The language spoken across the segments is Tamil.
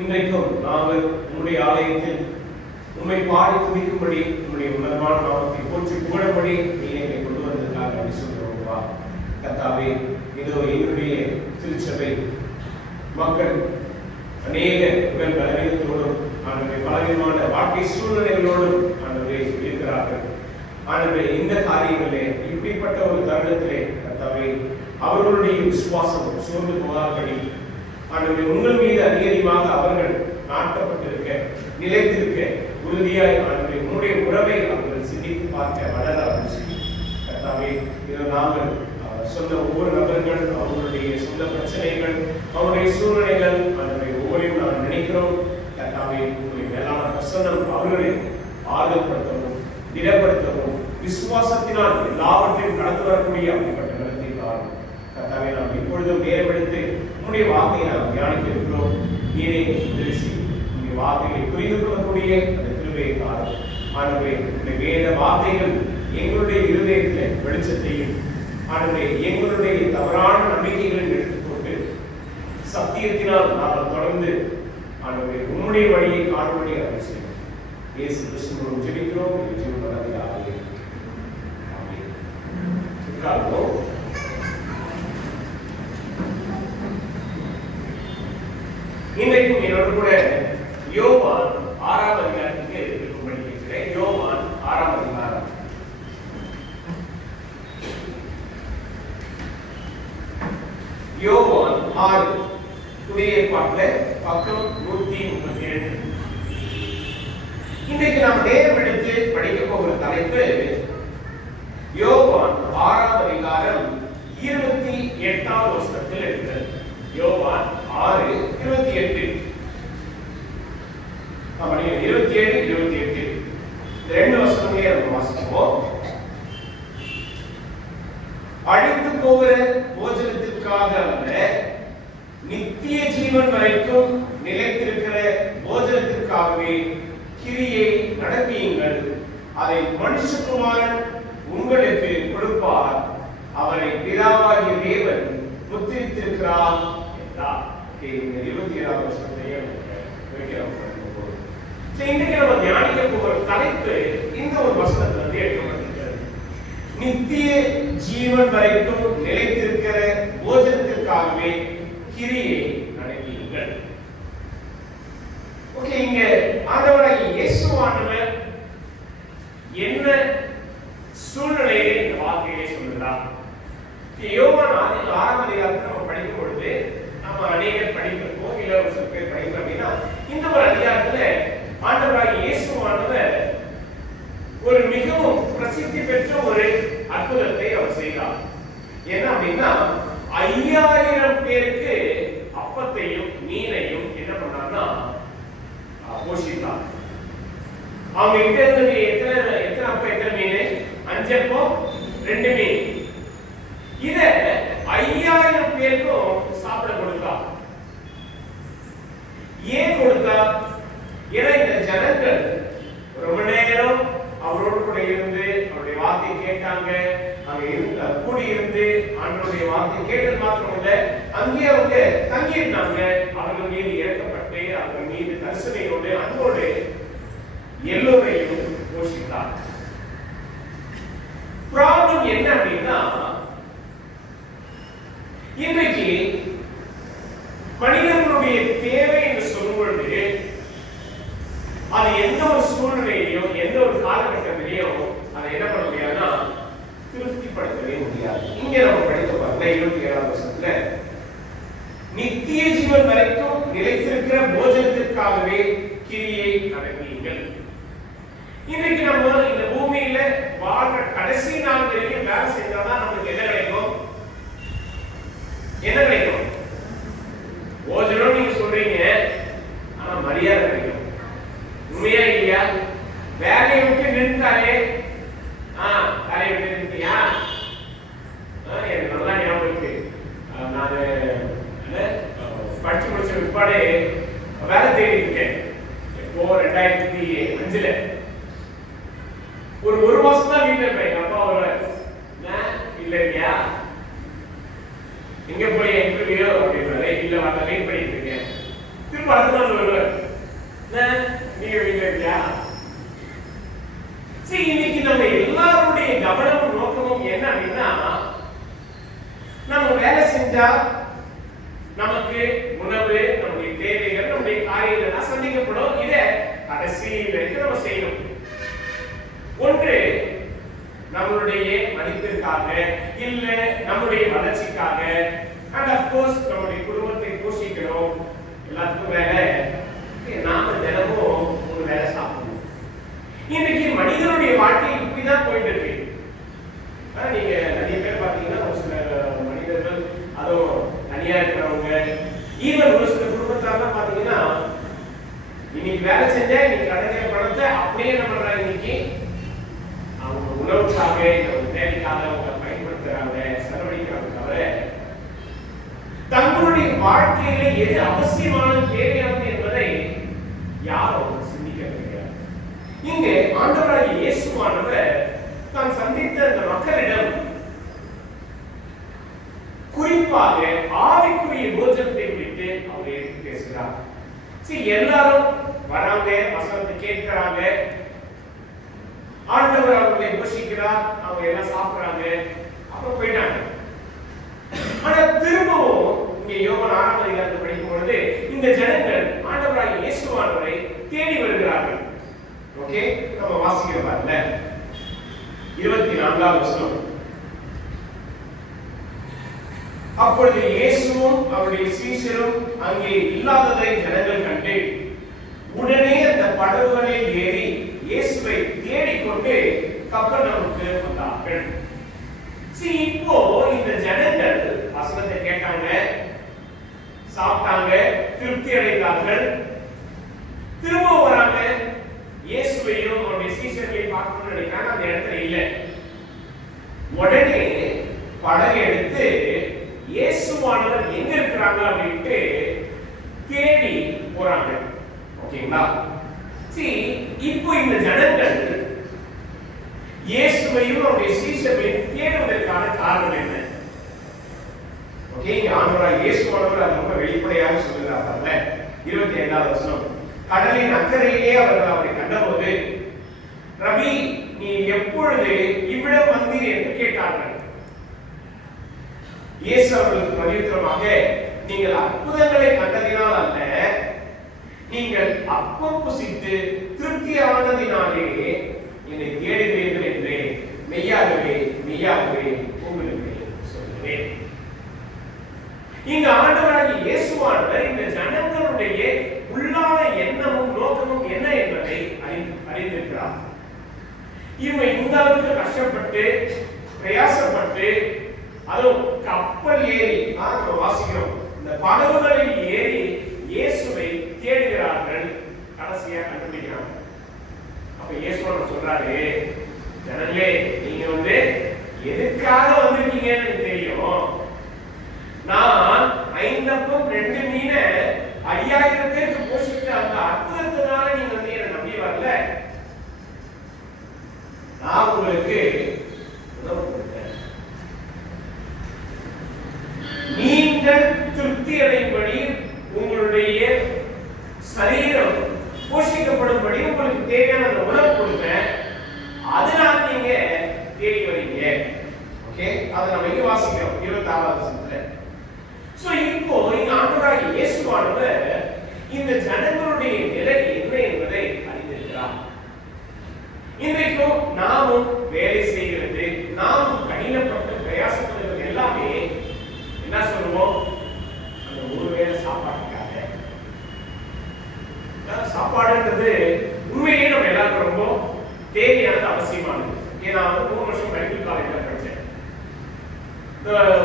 இன்றைக்கும் நாங்கள் உங்களுடைய ஆலயத்தில் உண்மை பாடி துதிக்கும்படி உங்களுடைய உன்னதமான நாமத்தை போற்றி புகழும்படி நீங்களை கொண்டு வந்ததற்காக சொல்கிறோம்ப்பா. கர்த்தாவே, இதோ எங்களுடைய திருச்சபை மக்கள் அநேக உடல் பலவீனத்தோடும் பலவிதமான வாழ்க்கை சூழ்நிலைகளோடும் இருக்கிறார்கள். இந்த காரியங்களே இப்படிப்பட்ட ஒரு தருணத்திலே கர்த்தாவே அவர்களுடைய விசுவாசம் சோர்ந்து போகாதபடி உங்கள் மீது அதிகமாக அவர்கள் நாட்டப்பட்டிருக்க நிலைத்திருக்க உறுதியாய் உன்னுடைய உறவை அவர்கள் சிந்தித்து பார்க்க வளர கர்த்தாவே, இதை நாங்கள் சொந்த ஒவ்வொரு நபர்கள் அவர்களுடைய சொந்த பிரச்சனைகள் அவருடைய சூழ்நிலைகள் ஒவ்வொருவரையும் நாங்கள் நினைக்கிறோம். கர்த்தாவே, உங்களுடைய மேலான பிரசன்னம் அவர்களை ஆறுதல்படுத்தவும் திடப்படுத்தவும் விசுவாசத்தினால் எல்லாவற்றையும் கடந்து வரக்கூடிய அப்படிப்பட்ட நிலத்தை காணும். கர்த்தாவே, நாம் இப்பொழுதும் நேரமெடுத்து உன்னுடைய வார்த்தையை நாம் தியானிக்க இருக்கிறோம். நீரே உதவி செய்யும். உன்னுடைய வார்த்தைகளை புரிந்து கொள்ளக்கூடிய அந்த திருவையை காணும். ஆகவே உன்னுடைய வேத வார்த்தைகள் எங்களுடைய இருதயத்தில் வெளிச்சத்தையும் எங்களுடைய தவறான நம்பிக்கைகளை எடுத்துக்கொண்டு சத்தியத்தினால் நாங்கள் தொடர்ந்து உன்னுடைய வழியை காணும்படி அதை செய்யும். இயேசு கிறிஸ்துவின் ஜெபிக்கிறோம். இன்றைக்கும் என்னோடு கூட யோவான் 6ஆம் அதிகாரத்துக்கு இருக்கும்படி கேட்கிறேன். யோவான் 6ஆம் அதிகாரம். யோவான் 6 புதிய ஏற்பாட்டில் பக்கம் 137. இன்றைக்கு நாம் நேரம் எடுத்து படிக்க போகிற தலைப்பு யோவான் 6ஆம் அதிகாரம் 28ஆம் வசனத்தில் இருக்கிறது. யோவான் 6:28. 27, 28 ரெண்டு வசனங்களே நம்ம வாசிப்போம். அழிந்து போகிற போஜனத்திற்காக அல்ல, நித்திய ஜீவன் வரைக்கும் நிலைத்திருக்கிற போஜனத்திற்காகவே கிரியை நடப்பியுங்கள். அதை மனுஷகுமாரன் உங்களுக்கு கொடுப்பார். அவரை பிதாவாகிய தேவன் முத்திரித்திருக்கிறார் என்றார். 27ஆம் வசனத்தையும் இன்றைக்கு நம்ம தியானிக்க போகிற தலைப்பு இந்த ஒரு வசனத்திலிருந்து எடுக்கப்பட்டிருக்கிறது. நித்திய ஜீவன் வரைக்கும் நிலைத்திருக்கிற போஜனத்திற்காகவே கிரியை நடப்பீர்கள். ஓகே, இங்க ஆண்டவராகிய இயேசுவானவர் என்ன சூழ்நிலையை இந்த வார்த்தையை சொல்லுகிறார்? யோவான் 6ஆம் அதிகாரத்தை நம்ம படிக்கும் பொழுது நம்ம அநேகர் படிக்கிறோம், இல்ல ஒரு சில பேர் படிக்கிறோம் அப்படின்னா, இந்த ஒரு அதிகாரத்துல ஆண்டவராகிய இயேசுவானவர் ஒரு மிகவும் பிரசித்தி பெற்ற ஒரு அற்புதத்தை அவர் செய்தார். என்ன அப்படின்னா, 5000 பேருக்கு அப்பத்தையும் மீனையும் என்ன பண்ணார்னா போஷித்தார். அவங்க கிட்ட இருந்து எத்தனை அப்பம் எத்தனை மீன்? 5 அப்பம் 2 மீன். இத 5000 பேருக்கும் சாப்பிட கொடுத்தார். ஏன் கொடுத்தார்? ஏன்னா இந்த ஜனங்கள் ரொம்ப நேரம் அவரோடு கூட இருந்து அவருடைய வார்த்தை கேட்டாங்க. அங்க இருந்து கூடி இருந்து ஆண்டவருடைய வார்த்தை கேட்டது மாத்திரம் இல்ல, அங்கே அவங்க தங்கியிருந்தாங்க. அவர்கள் மீது இறக்கப்பட்டு அவர்கள் மீது கரிசனையோடு அன்போடு எல்லோரையும் போஷித்தார். ப்ராப்ளம் என்ன அப்படின்னா, இன்றைக்கு மனிதர்களுடைய தேவை என்று சொல்லும் பொழுது அது எந்த ஒரு சூழ்நிலையிலும் எந்த ஒரு காலகட்டத்திலையும் அதை என்ன பண்ண முடியாதுன்னா திருப்திப்படுத்தவே முடியாது. இங்க நம்ம படிக்க பாருங்க 27ஆம் வசனத்துல, நித்திய ஜீவன் வரைக்கும் நிலைத்திருக்கிற போஜனத்திற்காகவே கிரியை நடப்பீர்கள். இன்னைக்கு நம்ம இந்த பூமியில வாழ்ற கடைசி நாள் வரைக்கும் வேலை செஞ்சாதான் நமக்கு என்ன கிடைக்கும்? என்ன கிடைக்கும்? போஜனம் நீங்க சொல்றீங்க, ஆனா மரியாதை கிடைக்கும். உண்மையா இல்லையா? வேலையை விட்டு நின்றாலே வேலையை விட்டு நின்றியா? எனக்கு நல்லா ஞாபகம் இருக்கு. நான் படிச்சு முடிச்ச பிற்பாடு வேலை தேடி இருக்கேன். இப்போ 2005 ஒரு மாசம் தான் வீட்டுல இருப்பேன். எங்க அப்பா வருவார், இல்ல இல்லையா எங்க போய் இன்டர்வியூ அப்படின்னாரு. இல்ல வெயிட் பண்ணிட்டு இருக்கேன். திரும்ப திரும்ப அடுத்த நாள் வருவார், நீங்க வீட்டுல இருக்கியா? சரி, இன்னைக்கு நம்ம எல்லாருடைய கவனமும் நோக்கமும் என்ன அப்படின்னா, நம்ம வேலை செஞ்சா நமக்கு உணவு, நம்முடைய தேவைகள், நம்முடைய காரியங்கள் சந்திக்கப்படும். இதை கடைசி வரைக்கும் நம்ம செய்யணும். ஒன்று நம்மளுடைய மதிப்பிற்காக, இல்ல நம்முடைய வளர்ச்சிக்காக, அண்ட் ஆஃப் கோர்ஸ் நம்முடைய குடும்பத்தை போஷிக்கணும். எல்லாத்துக்கும் வேலை நாம தினமும் ஒரு வேலை சாப்பிடணும். இன்னைக்கு மனிதனுடைய வாழ்க்கை இப்படிதான் போயிட்டு இருக்கு. நீங்க நிறைய பேர் பாத்தீங்கன்னா, ஒரு சில மனிதர்கள், அதுவும் தனியா இருக்கிறவங்க, ஈவன் ஒரு சில குடும்பத்தாரெல்லாம் பாத்தீங்கன்னா, இன்னைக்கு வேலை செஞ்சா இன்னைக்கு கிடைக்கிற பணத்தை அப்படியே என்ன பண்றாங்க, இன்னைக்கு அவங்க உணவுக்காக, தேவைக்காக அவங்க பயன்படுத்துறாங்க, செலவழிக்கிறாங்க. தவிர தங்களுடைய வாழ்க்கையில எது அவசியமான தேவையானது என்பதை யாரும் சிந்திக்க முடியாது. இங்கே ஆண்டவராகிய இயேசுவானவர் தான் சந்தித்த அந்த மக்களிடம் குறிப்பாக ஆவிக்குரிய போஜனத்தை குறித்து அவர் எடுத்து பேசுகிறார். சரி, எல்லாரும் வராங்க, வசனத்தை கேட்கிறாங்க, ஆண்டவர் அவர்களை போஷிக்கிறார், அவங்க எல்லாம் சாப்பிடுறாங்க, அப்புறம் போயிட்டாங்க. ஆனா திரும்பவும் இங்க யோவான் 6ஆம் அதிகாரத்தை படிக்கும் பொழுது இந்த ஜனங்கள் ஆண்டவராகிய இயேசுவானவரை தேடி வருகிறார்கள். ஓகே, நம்ம வாசிக்கிற பாருங்க 24ஆம் வசனம். அப்பொழுது இயேசுவும் அவருடைய சீஷரும் அங்கே இல்லாததை ஜனங்கள் கண்டு உடனே அந்த படகுகளில் ஏறி இயேசுவை தேடிக்கொண்டு கப்பர்நகூமுக்கு வந்தார்கள். இப்போ இந்த ஜனங்கள் வசனத்தை கேட்டாங்க, சாப்பிட்டாங்க, திருப்தி அடைந்தார்கள், திரும்ப வராங்க, இயேசுவையும் அவருடைய சீஷர்களையும் பார்க்கணும்னு நினைக்கிறாங்க. அந்த இடத்துல இல்லை. உடனே படகு எடுத்து இயேசுவானவர் எங்க இருக்கிறாங்க அப்படின்ட்டு தேடி போறாங்க. ஓகேங்களா? சரி, இப்போ இந்த ஜனங்கள் இயேசுவையும் அவருடைய சீஷர்களையும் தேடுவதற்கான காரணம் என்ன? ஓகே, இங்க ஆண்டவராகிய இயேசுவானவர் அது ரொம்ப வெளிப்படையாக சொல்லுகிறார்ல. 25ஆவது வசனம். கடலின் அக்கறையிலே அவர்கள் அவரை கண்டபோது, ரபி, நீ எப்பொழுது இவ்விடம் வந்தீர் என்று கேட்டார்கள். இயேசு அவர்களுக்கு பிரதியுத்தரமாக, நீங்கள் அற்புதங்களை கண்டதினால் அல்ல, நீங்கள் அப்பம் புசித்து திருப்தியானதினாலே என்னை தேடுகிறீர்கள் என்று மெய்யாகவே மெய்யாகவே உங்களுக்கு சொல்கிறேன். இங்க ஆண்டவராகிய இயேசுவானவர் இந்த ஜனங்களுடைய உள்ளான எண்ணமும் நோக்கமும் என்ன என்பதை அறிந்திருக்கிறார். இவங்க இந்த அளவுக்கு கஷ்டப்பட்டு பிரயாசப்பட்டு, அதுவும் கப்பல் ஏறி நம்ம வாசிக்கிறோம், இந்த படகுகளில் ஏறி இயேசுவை தேடுகிறார்கள், கடைசியா கண்டுபிடிக்கிறாங்க. அப்ப இயேசுவானவர் சொல்றாரு, ஜனங்களே, நீங்க எதுக்காக வந்திருக்கீங்கன்னு தெரியும். நான் 5 அப்பம் 2 மீன் 5000 பேருக்கு போஷித்த அந்த அற்புதத்தினால நீங்க என்ன நம்பி வரல. நான் உங்களுக்கு உணவு கொடுத்தேன், நீங்கள் திருப்தி அடையும்படி, உங்களுடைய சரீரம் போஷிக்கப்படும்படி உங்களுக்கு தேவையான அந்த உணவு கொடுத்தேன். அதனால நீங்க தேடி வரீங்க. ஓகே, அதை நம்ம இங்க வாசிக்கிறோம் 26ஆவது வசனத்துல. சோ இப்போ இந்த ஆண்டவராகிய இயேசுவானவர் இந்த ஜனங்களுடைய நிலை என்ன என்பதை அறிந்திருக்கிறார். இன்றைக்கும் நாமும் வேலை செய்கிறது, நாமும் கடினப்பட்டு பிரயாசப்படுகிறது எல்லாமே என்ன சொல்லுவோம், அந்த ஒரு வேளை சாப்பாட்டுக்காக. சாப்பாடுன்றது உண்மையிலேயே நம்ம எல்லாருக்கும் ரொம்ப தேவையானது, அவசியமானது. ஏன்னா 3 வருஷம் பைபிள் காலேஜ்ல படிச்சேன்.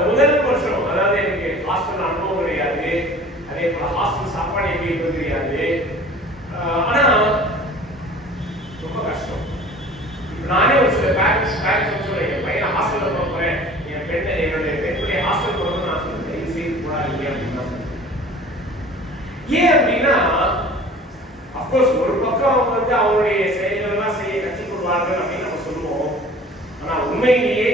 முதல் வருஷம், அதாவது எனக்கு ஹாஸ்டல் அனுபவம் கிடையாது, அதே போல ஹாஸ்டல் சாப்பாடு எப்படி இருந்தது தெரியாது. ஆனா ரொம்ப கஷ்டம். நானே ஒரு சில பேரண்ட்ஸ் சொல்றேன், என் பையனை ஹாஸ்டல்ல போறேன், என்னுடைய பெண்ணுடைய ஹாஸ்டல் போறதுன்னு நான் சொல்றேன், தயவு செய்து போடாதீங்க அப்படின்னு தான் சொல்றேன். ஏன் அப்படின்னா, அப்கோர்ஸ் ஒரு பக்கம் அவங்க அவங்களுடைய செயல்கள்லாம் செய்ய கற்றுக் கொள்வார்கள் அப்படின்னு நம்ம சொல்லுவோம். ஆனா உண்மையிலேயே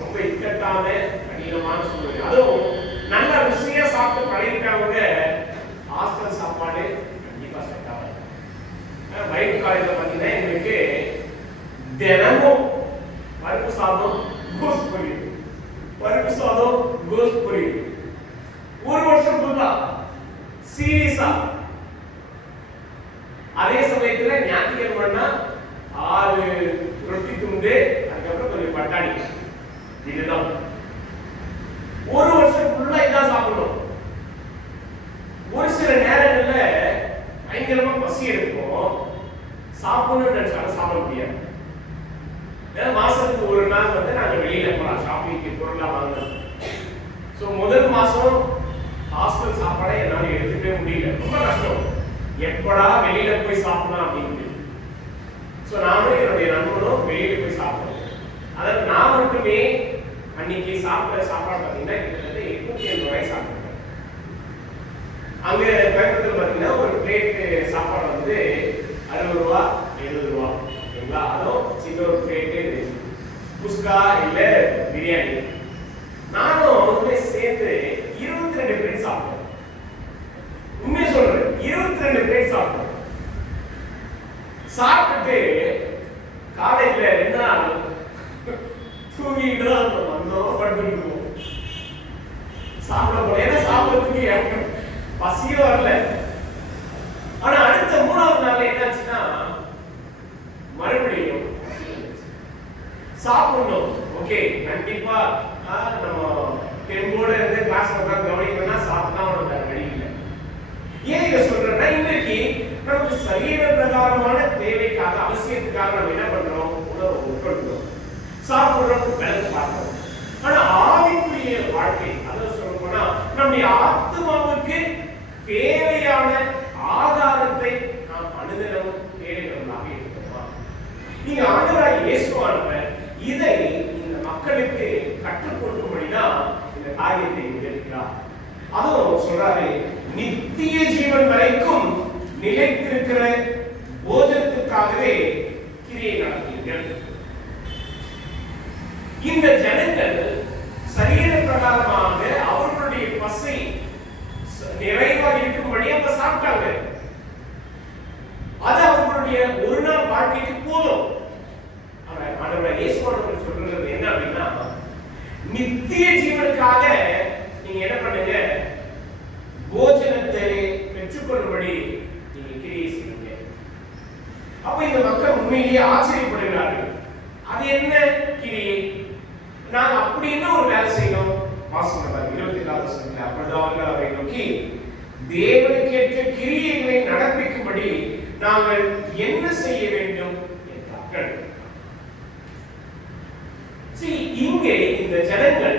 ரொம்ப இக்கட்டான கடினமான சூழ்நிலை. அதுவும் நல்ல ருசியா சாப்பிட்டு பழகிட்டவங்க ஹாஸ்டல் சாப்பாடு சீரியஸா. அதே சமயத்துல ஞாயிற்றுக்கிழமைனா 6 ரொட்டி துண்டு, அதுக்கப்புறம் கொஞ்சம் பட்டாணி, இதுதான். ஒரு வருஷம் ஃபுல்லா இதான் சாப்பிடணும். ஒரு சில நேரங்கள்ல பயங்கரமா பசி எடுக்கும், சாப்பிடணும்னு நினைச்சாலும் சாப்பிட முடியாது. மாசத்துக்கு ஒரு நாள் வந்து நாங்க வெளியில போலாம் ஷாப்பிங்க்கு பொருளா வாங்கணும். ஸோ முதல் மாசம் ஹாஸ்டல் சாப்பாடை என்னால எடுத்துக்கவே முடியல, ரொம்ப கஷ்டம். எப்படா வெளியில போய் சாப்பிடலாம் அப்படின்ட்டு. ஸோ நானும் என்னுடைய நண்பனும் வெளியில போய் சாப்பிடுவோம். அதாவது நான் மட்டுமே அன்னைக்கு சாப்பிட்ட சாப்பாடு பார்த்தீங்கன்னா கிட்டத்தட்ட 880 ரூபாய் சாப்பிட்டேன். அங்க கோயம்புத்தூர் பார்த்தீங்கன்னா ஒரு பிளேட்டு சாப்பாடு வந்து 60 ரூபா 70 ரூபா, ஓகேங்களா? அதுவும் சின்ன ஒரு பிளேட்டு குஸ்கா இல்ல பிரியாணி. நானும் அவங்களே சேர்த்து 22 பிளேட் சாப்பிட்டேன். உண்மையை சொல்றேன், 22 பிளேட் சாப்பிட்டேன். சாப்பிட்டுட்டு காலேஜ்ல 2 நாள் தூங்கிட்டு வந்தோம், படுத்துருக்கோம். சாப்பிட போல, ஏன்னா சாப்பிடறதுக்கு பசியும் வரல. ஆனா அடுத்த 3வது நாள் என்னாச்சுன்னா மறுபடியும் சாப்பிடணும். ஓகே, கண்டிப்பா நம்ம தெம்போட இருந்து கிளாஸ் உட்கார்ந்து கவனிக்கணும்னா சாப்பிட்டா உனக்கு வேற வழி இல்லை. ஏன் இதை சொல்றேன்னா, இன்னைக்கு நமக்கு சரீர பிரகாரமான தேவைக்காக அவசியத்துக்காக நம்ம என்ன பண்றோம்? உணவு உட்கொள்கிறோம், சாப்பிடுறோம், விளக்கு பார்க்கிறோம். ஆனா ஆவிக்குரிய வாழ்க்கை, அதாவது சொல்ல போனா நம்முடைய ஆத்மாவுக்கு தேவையான ஆதாரத்தை நாம் அனுதினமும் தேடுகிறவர்களாக இருக்கிறோமா? நீங்க ஆண்டவராகிய இயேசுவானவர் இதை இந்த மக்களுக்கு கற்றுக் கொடுக்கும்படிதான் இந்த காரியத்தை இருக்கிறார். அதுவும் சொல்றாரு, நித்திய ஜீவன் வரைக்கும் நிலைத்திருக்கிற போஜனத்துக்காகவே கிரியை நடத்தீர்கள். இந்த ஜனங்கள் சரீர பிரகாரமாக அவர்களுடைய பசை நிறைவா இருக்கும்படி அவங்க சாப்பிட்டாங்க. அது அவர்களுடைய ஒரு நாள் வாழ்க்கைக்கு போதும். ஆண்டவர் இயேசுவானவர் சொல்றது என்ன அப்படின்னா, நித்திய ஜீவனுக்காக நீங்க என்ன பண்ணுங்க? போஜனத்தை பெற்றுக்கொள்ளும்படி நீங்க கிரியை செய்யுங்க. அப்ப இந்த மக்கள் உண்மையிலேயே ஆச்சரியப்படுகிறார்கள். அது என்ன கிரியை? நான் அப்படி என்ன ஒரு வேலை செய்யணும்? வாசகம் 24வது வசனத்தில் அப்பொழுது அவர்கள் அவரை நோக்கி, தேவனுக்கேற்ற கிரியைகளை நடப்பிக்கும்படி நாங்கள் என்ன செய்ய வேண்டும் என்றார்கள். இங்கே இந்த ஜனங்கள்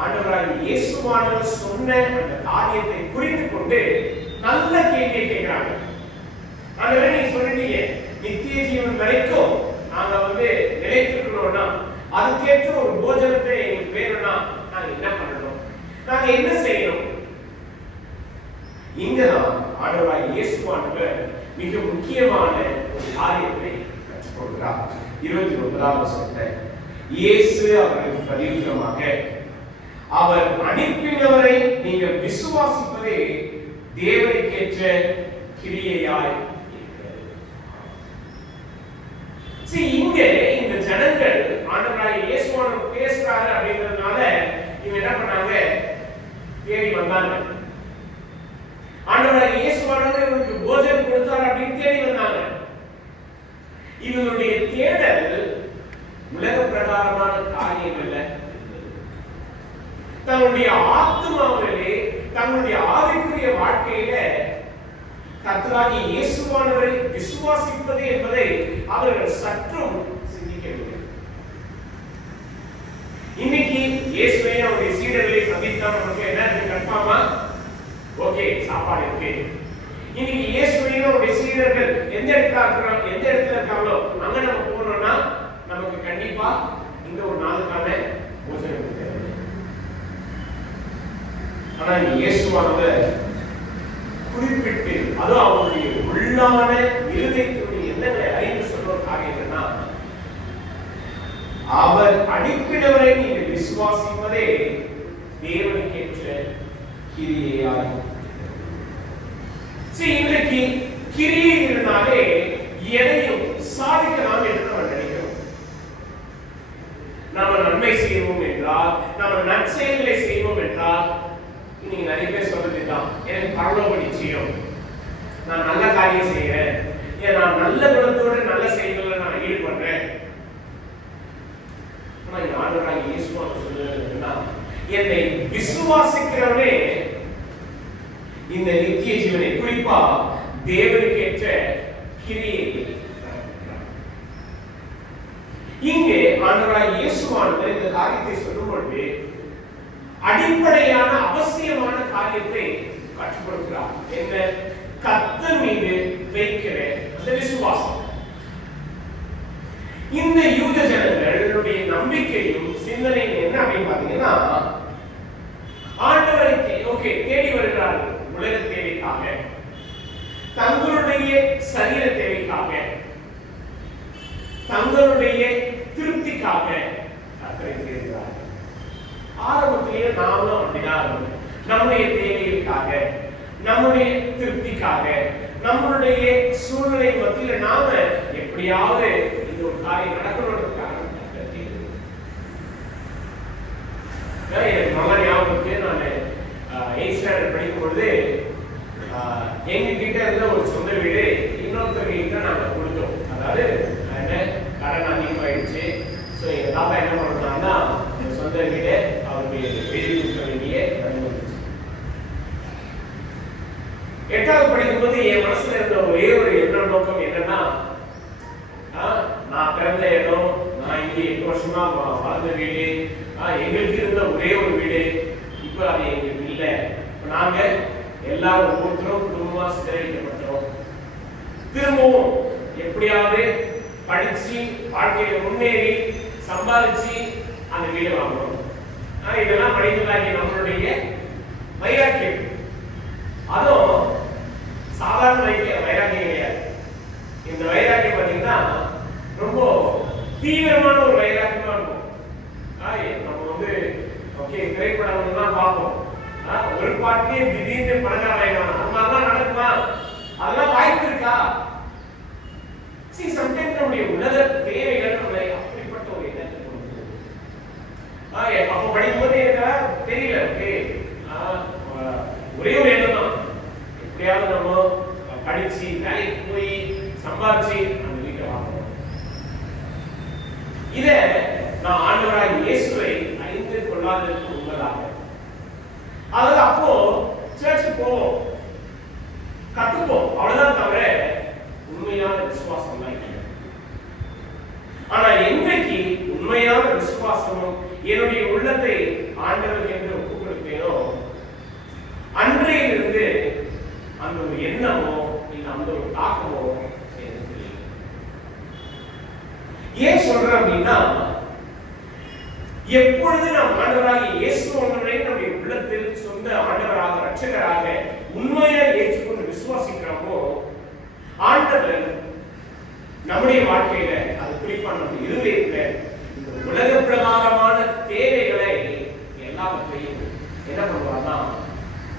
ஆண்டவராகிய இயேசுவானவர் சொன்ன அந்த காரியத்தை புரிந்து கொண்டு நல்ல கேள்வியை கேட்கிறாங்க. ஆண்டவரே, நீங்க சொல்லிட்டீங்க நித்திய ஜீவன் வரைக்கும் நாங்க வந்து நிலைத்திருக்கணும்னா, அதுக்கேற்ற ஒரு போஜனத்தை எங்களுக்கு வேணும்னா நாங்க என்ன பண்ணணும்? நாங்க என்ன செய்யணும்? இங்கதான் ஆண்டவராகிய இயேசுவானவர் மிக முக்கியமான ஒரு காரியத்தை கற்றுக் கொடுக்கிறார். 29வது வசனத்தை, இயேசு அவர்களுக்கு பதிலுமாக, அவர் அனுப்பினவரை நீங்கள் விசுவாசிப்பதே தேவனுக்கேற்ற கிரியையாய் இருக்கிறது. இங்க இந்த ஜனங்கள் ஆண்டவராகிய இயேசுவானவர் பேசுறாரு அப்படின்றதுனால இவங்க என்ன பண்ணாங்க? தேடி வந்தாங்க. ஆண்டவராகிய இயேசுவானவர் இவருக்கு போஜனம் கொடுத்தார் அப்படின்னு தேடி வந்தாங்க. இவங்களுடைய தேடல் உலக பிரகாரமான காரியங்கள்ல, தன்னுடைய ஆத்மாவிலே, தன்னுடைய ஆவிக்குரிய வாழ்க்கையில கர்த்தராகிய இயேசுவானவரை விசுவாசிப்பது என்பதை அவர்கள் சற்றும் சிந்திக்கவில்லை. இன்னைக்கு இயேசுவை அவருடைய சீடர்களை சந்தித்தா நமக்கு என்ன இருக்கு? கன்ஃபார்மா ஓகே, சாப்பாடு இருக்கு. இன்னைக்கு இயேசுவையும் அவருடைய சீடர்கள் எந்த இடத்துல இருக்காங்களோ அங்க நம்ம போனோம்னா நமக்கு கண்டிப்பா இந்த ஒரு நாளுக்கான போஜனம் தேவை. ஆனா இயேசுவானவர் குறிப்பிட்டு, அதுவும் அவருடைய உள்ளான இருதயத்துடைய எண்ணங்களை அறிந்து சொல்ற காரியம் என்னன்னா, அவர் அனுப்பினவரை நீங்கள் விசுவாசிப்பதே தேவனுக்கேற்ற கிரியையாய். இன்றைக்கு கிரியைகளாலே எதையும் சாதிக்கலாம் என்று நம்ம நினைக்கிறோம். நாம நன்மை செய்வோம் என்றால், நாம நற்செயல்களை செய்வோம் என்றால், நீங்க நிறைய பேர் சொல்றதுதான், எனக்கு பரலோக நிச்சயம், நான் நல்ல காரியம் செய்யறேன், ஏன் நான் நல்ல குணத்தோட நல்ல செயல்களை நான் ஈடுபடுறேன். ஆனா ஆண்டவராகிய இயேசு சொல்லுன்னா, என்னை விசுவாசிக்கிறவனே இந்த நித்திய ஜீவனை, குறிப்பா தேவனுக்கேற்ற கிரியை. இங்கே ஆண்டவராகிய இயேசுவானவர் இந்த காரியத்தை சொல்லும் பொழுது அடிப்படையான அவசியமான காரியத்தை கற்றுக் கொடுக்கிறார். என்ன? கர்த்தர் மீது வைக்கிற அந்த விசுவாசம். இந்த யூத ஜனங்களுடைய நம்பிக்கையும் சிந்தனையும் என்ன அப்படின்னு பாத்தீங்கன்னா, ஆண்டவரை தேடி வருகிறார்கள் உலக தேவைக்காக, தங்களுடைய சரீர தேவைக்காக, தங்களுடைய திருப்திக்காக கர்த்தரை தேடுகிறார்கள். ஆரம்பத்திலேயே நாமளும் அப்படிதான், நம்முடைய தேவைகளுக்காக, நம்முடைய திருப்திக்காக, நம்மளுடைய சூழ்நிலை மத்தியில நாம எப்படியாவது இது ஒரு காரியம் நடக்கணும்ன்றதுக்காக எனக்கு நல்லா ஞாபகத்துக்கு, நான் 8th ஸ்டாண்டர்ட் படிக்கும் பொழுது எங்க கிட்ட இருந்த ஒரு சொந்த வீடு இன்னொருத்தர் வீட்டுல நாங்க கொடுத்தோம். அதாவது கடன் அதிகமாயிடுச்சு. ஸோ எங்க தாத்தா என்ன பண்ணாங்கன்னா, சொந்த வீடு அவருக்கு எழுதி கொடுக்க வேண்டிய வந்துச்சு. 8வது படிக்கும்போது என் மனசுல இருந்த ஒரே ஒரு எண்ண நோக்கம் என்னன்னா, நான் பிறந்த இடம், நான் இங்க 8 வருஷமா வளர்ந்த வீடு, எங்களுக்கு இருந்த ஒரே ஒரு வீடு, இப்ப அது எங்களுக்கு இல்லை. நாங்க எல்லாரும் ஒவ்வொருத்தரும் குடும்பமா சிதறிக்கப்பட்டோம். திரும்பவும் எப்படியாவது படிச்சு வாழ்க்கையில முன்னேறி சம்பாதிச்சு அந்த வீடு வாங்கணும். இதெல்லாம் படிக்கலாகிய நம்மளுடைய வைராக்கியம். அதுவும் சாதாரண வைராக்கியம் கிடையாது. இந்த வைராக்கியம் பார்த்தீங்கன்னா ரொம்ப தீவிரமான ஒரு வைராக்கியமா இருக்கும். நம்ம திரைப்படங்கள்லாம் பார்ப்போம், ஒரு பாட்டிலே திடீர்னு பணக்காரன், அது மாதிரிலாம் நடக்குமா? அதெல்லாம் வாய்ப்பு இருக்கா? சம்டைம்ஸ் நம்முடைய உலக தேவைகள் நம்மளை அப்படிப்பட்ட ஒரு எண்ணத்தை கொடுக்குது. அப்போ படிக்கும்போது எனக்கு தெரியல, ஒரே ஒரு எண்ணம் தான், எப்படியாவது நம்ம படிச்சு வேலைக்கு போய் சம்பாதிச்சு அந்த வீட்டை வாங்கணும். இத நான் ஆண்டவராகிய இயேசுவை அறிந்து கொள்ளாததற்கு உண்மையாக, அதாவது அப்போ சர்ச்சுக்கு போவோம், கத்துப்போம், அவ்வளவுதான் தவிர உண்மையான விசுவாசம் தான் இல்லை. ஆனா என்றைக்கு உண்மையான விசுவாசமும் என்னுடைய உள்ளத்தை ஆண்டவர் என்று ஒப்புக் கொடுப்பேனோ, அன்றையிலிருந்து அந்த ஒரு எண்ணமோ இல்லை அந்த ஒரு தாக்கமோ எனக்கு தெரியும். ஏன் சொல்றேன் அப்படின்னா, எப்பொழுது நாம் ஆண்டவராகிய இயேசு ஆண்டவரை நம்முடைய உள்ளத்தில் சொந்த ஆண்டவராக ரட்சகராக உண்மையாக ஏற்றுக்கொண்டு விசுவாசிக்கிறோமோ, ஆண்டவர் நம்முடைய வாழ்க்கையில, அது குறிப்பா நம்ம இருதயத்துல இந்த உலக பிரகாரமான தேவைகளை எல்லாவற்றையும் என்ன பண்ணுவார்னா,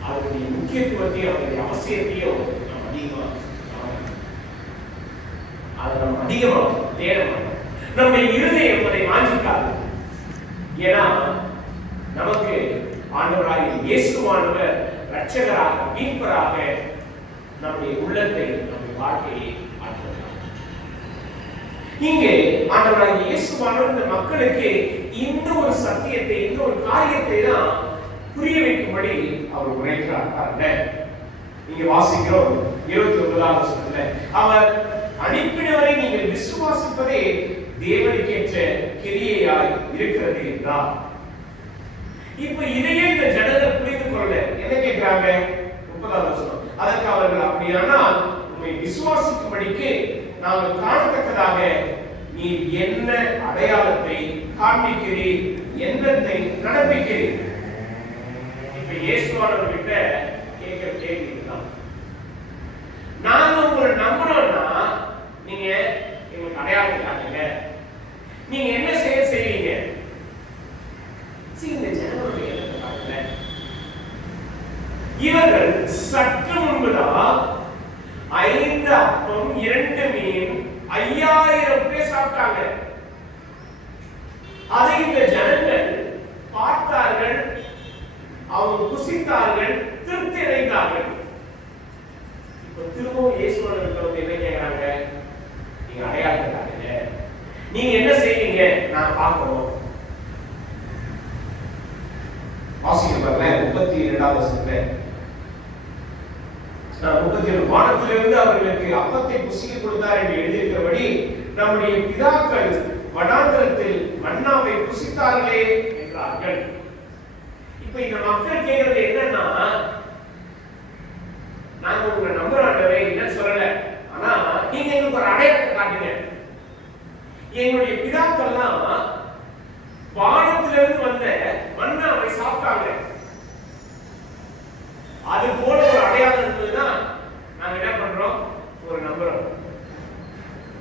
அவருடைய முக்கியத்துவத்தையும் அவருடைய அவசியத்தையும் நாம் அதிகமா தேட மாட்டோம். நம்முடைய இருதயம் அதை வாஞ்சிக்காது. ஏன்னா நமக்கு ஆண்டவராகிய இயேசுவானவர் ரட்சகராக மீட்பராக நம்முடைய உள்ளத்தை, நம்முடைய வாழ்க்கையை ஆற்றுகிறார். இங்கே ஆண்டவராகிய இயேசுவானவர் இந்த மக்களுக்கு இந்த ஒரு சத்தியத்தை, இந்த ஒரு காரியத்தை தான் புரிய வைக்கும்படி அவர் உரைக்கிறார். பாருங்க, நீங்க வாசிக்கிறோம் 29வது வசனத்துல, அவர் அனுப்பினவரை நீங்கள் விசுவாசிப்பதே தேவனுக்கேற்ற கிரியையாய் இருக்கிறது என்றார். இப்ப இதையே இந்த ஜனங்கள் புரிந்து கொள்ள என்ன கேட்கிறாங்க? 30வது வசனம், அதற்கு அவர்கள் அப்படியானால் உம்மை விசுவாசிக்கும்படிக்கு நாங்கள் காணத்தக்கதாக நீ என்ன அடையாளத்தை காண்பிக்கிறீர், என்னத்தை நடப்பிக்கிறீர்? இப்ப இயேசுவானவர்கிட்ட கேட்கிற கேள்வி இதுதான். நாங்க உங்களை நம்புறோம்னா நீங்க எங்களுக்கு அடையாளம் காட்டுங்க, நீங்க என்ன செய்வீங்க? இந்த ஜனங்களுடைய எண்ணத்தை காட்டல. இவர்கள் சற்று முன்புதான் 5 அப்பம் 2 மீன் 5000 பேர் சாப்பிட்டாங்க. அதை இந்த ஜனங்கள் பார்த்தார்கள், அவங்க புசித்தார்கள், திருப்தி அடைந்தார்கள். இப்ப திரும்பவும் இயேசுவானவர்கள் வந்து என்ன கேக்குறாங்க? நீங்க அடையாளம் காட்டுங்க, நீங்க என்ன செய்வீங்க நான் பார்க்கணும். வாசிக்க பாருங்க 32வது வசனத்துல 37 வானத்திலிருந்து அவர்களுக்கு அப்பத்தை புசிக்க கொடுத்தார் என்று எழுதியிருக்கிறபடி நம்முடைய பிதாக்கள் வனாந்தரத்தில் மன்னாவை புசித்தார்களே என்றார்கள். இப்ப இந்த மக்கள் கேட்கறது என்னன்னா, நாங்க உங்களை நம்புறாண்டவே என்ன சொல்லல, ஆனா நீங்க எங்களுக்கு ஒரு அடையாளத்தை காட்டுங்க. எங்களுடைய பிதாக்கள்லாம் வானத்திலிருந்து வந்த மன்னாவை சாப்பிட்டாங்க, அது போல ஒரு அடையாளம் இருந்ததுதான் நாங்க என்ன பண்றோம், ஒரு நம்புறோம்.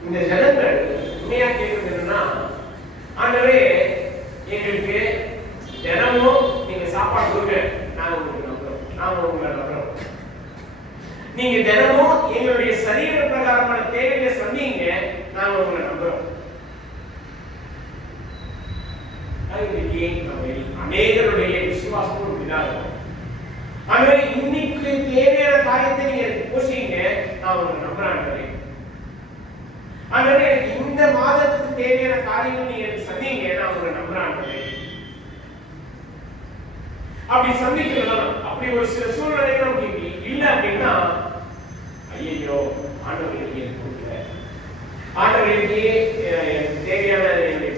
இந்த ஜனங்கள் உண்மையா கேட்கறது என்னன்னா, ஆண்டவரே எங்களுக்கு தினமும் நீங்க சாப்பாடு கொடுங்க, நாங்க உங்களுக்கு நம்புறோம், நாங்க உங்களை நம்புறோம். நீங்க தினமும் எங்களுடைய சரீர பிரகாரமான தேவையை சொன்னீங்க, நாங்க உங்களை நம்புறோம். இன்னைக்கு நம்ம அநேகருடைய விசுவாசமும் இப்படிதான் இருக்கும். ஆகவே இன்னைக்கு தேவையான காரியத்தை நீங்க போஷீங்க, நான் உங்களை நம்புறேன். ஆகவே இந்த மாதத்துக்கு தேவையான காரியங்கள் நீங்க சொன்னீங்க, நான் உங்களை நம்புறேன். அப்படி சந்திக்கலாம். அப்படி ஒரு சில சூழ்நிலைகள் நமக்கு இல்ல அப்படின்னா, ஐயோ ஆண்டவர்களுக்கு கொடுக்கல, ஆண்டவர்களுக்கு தேவையான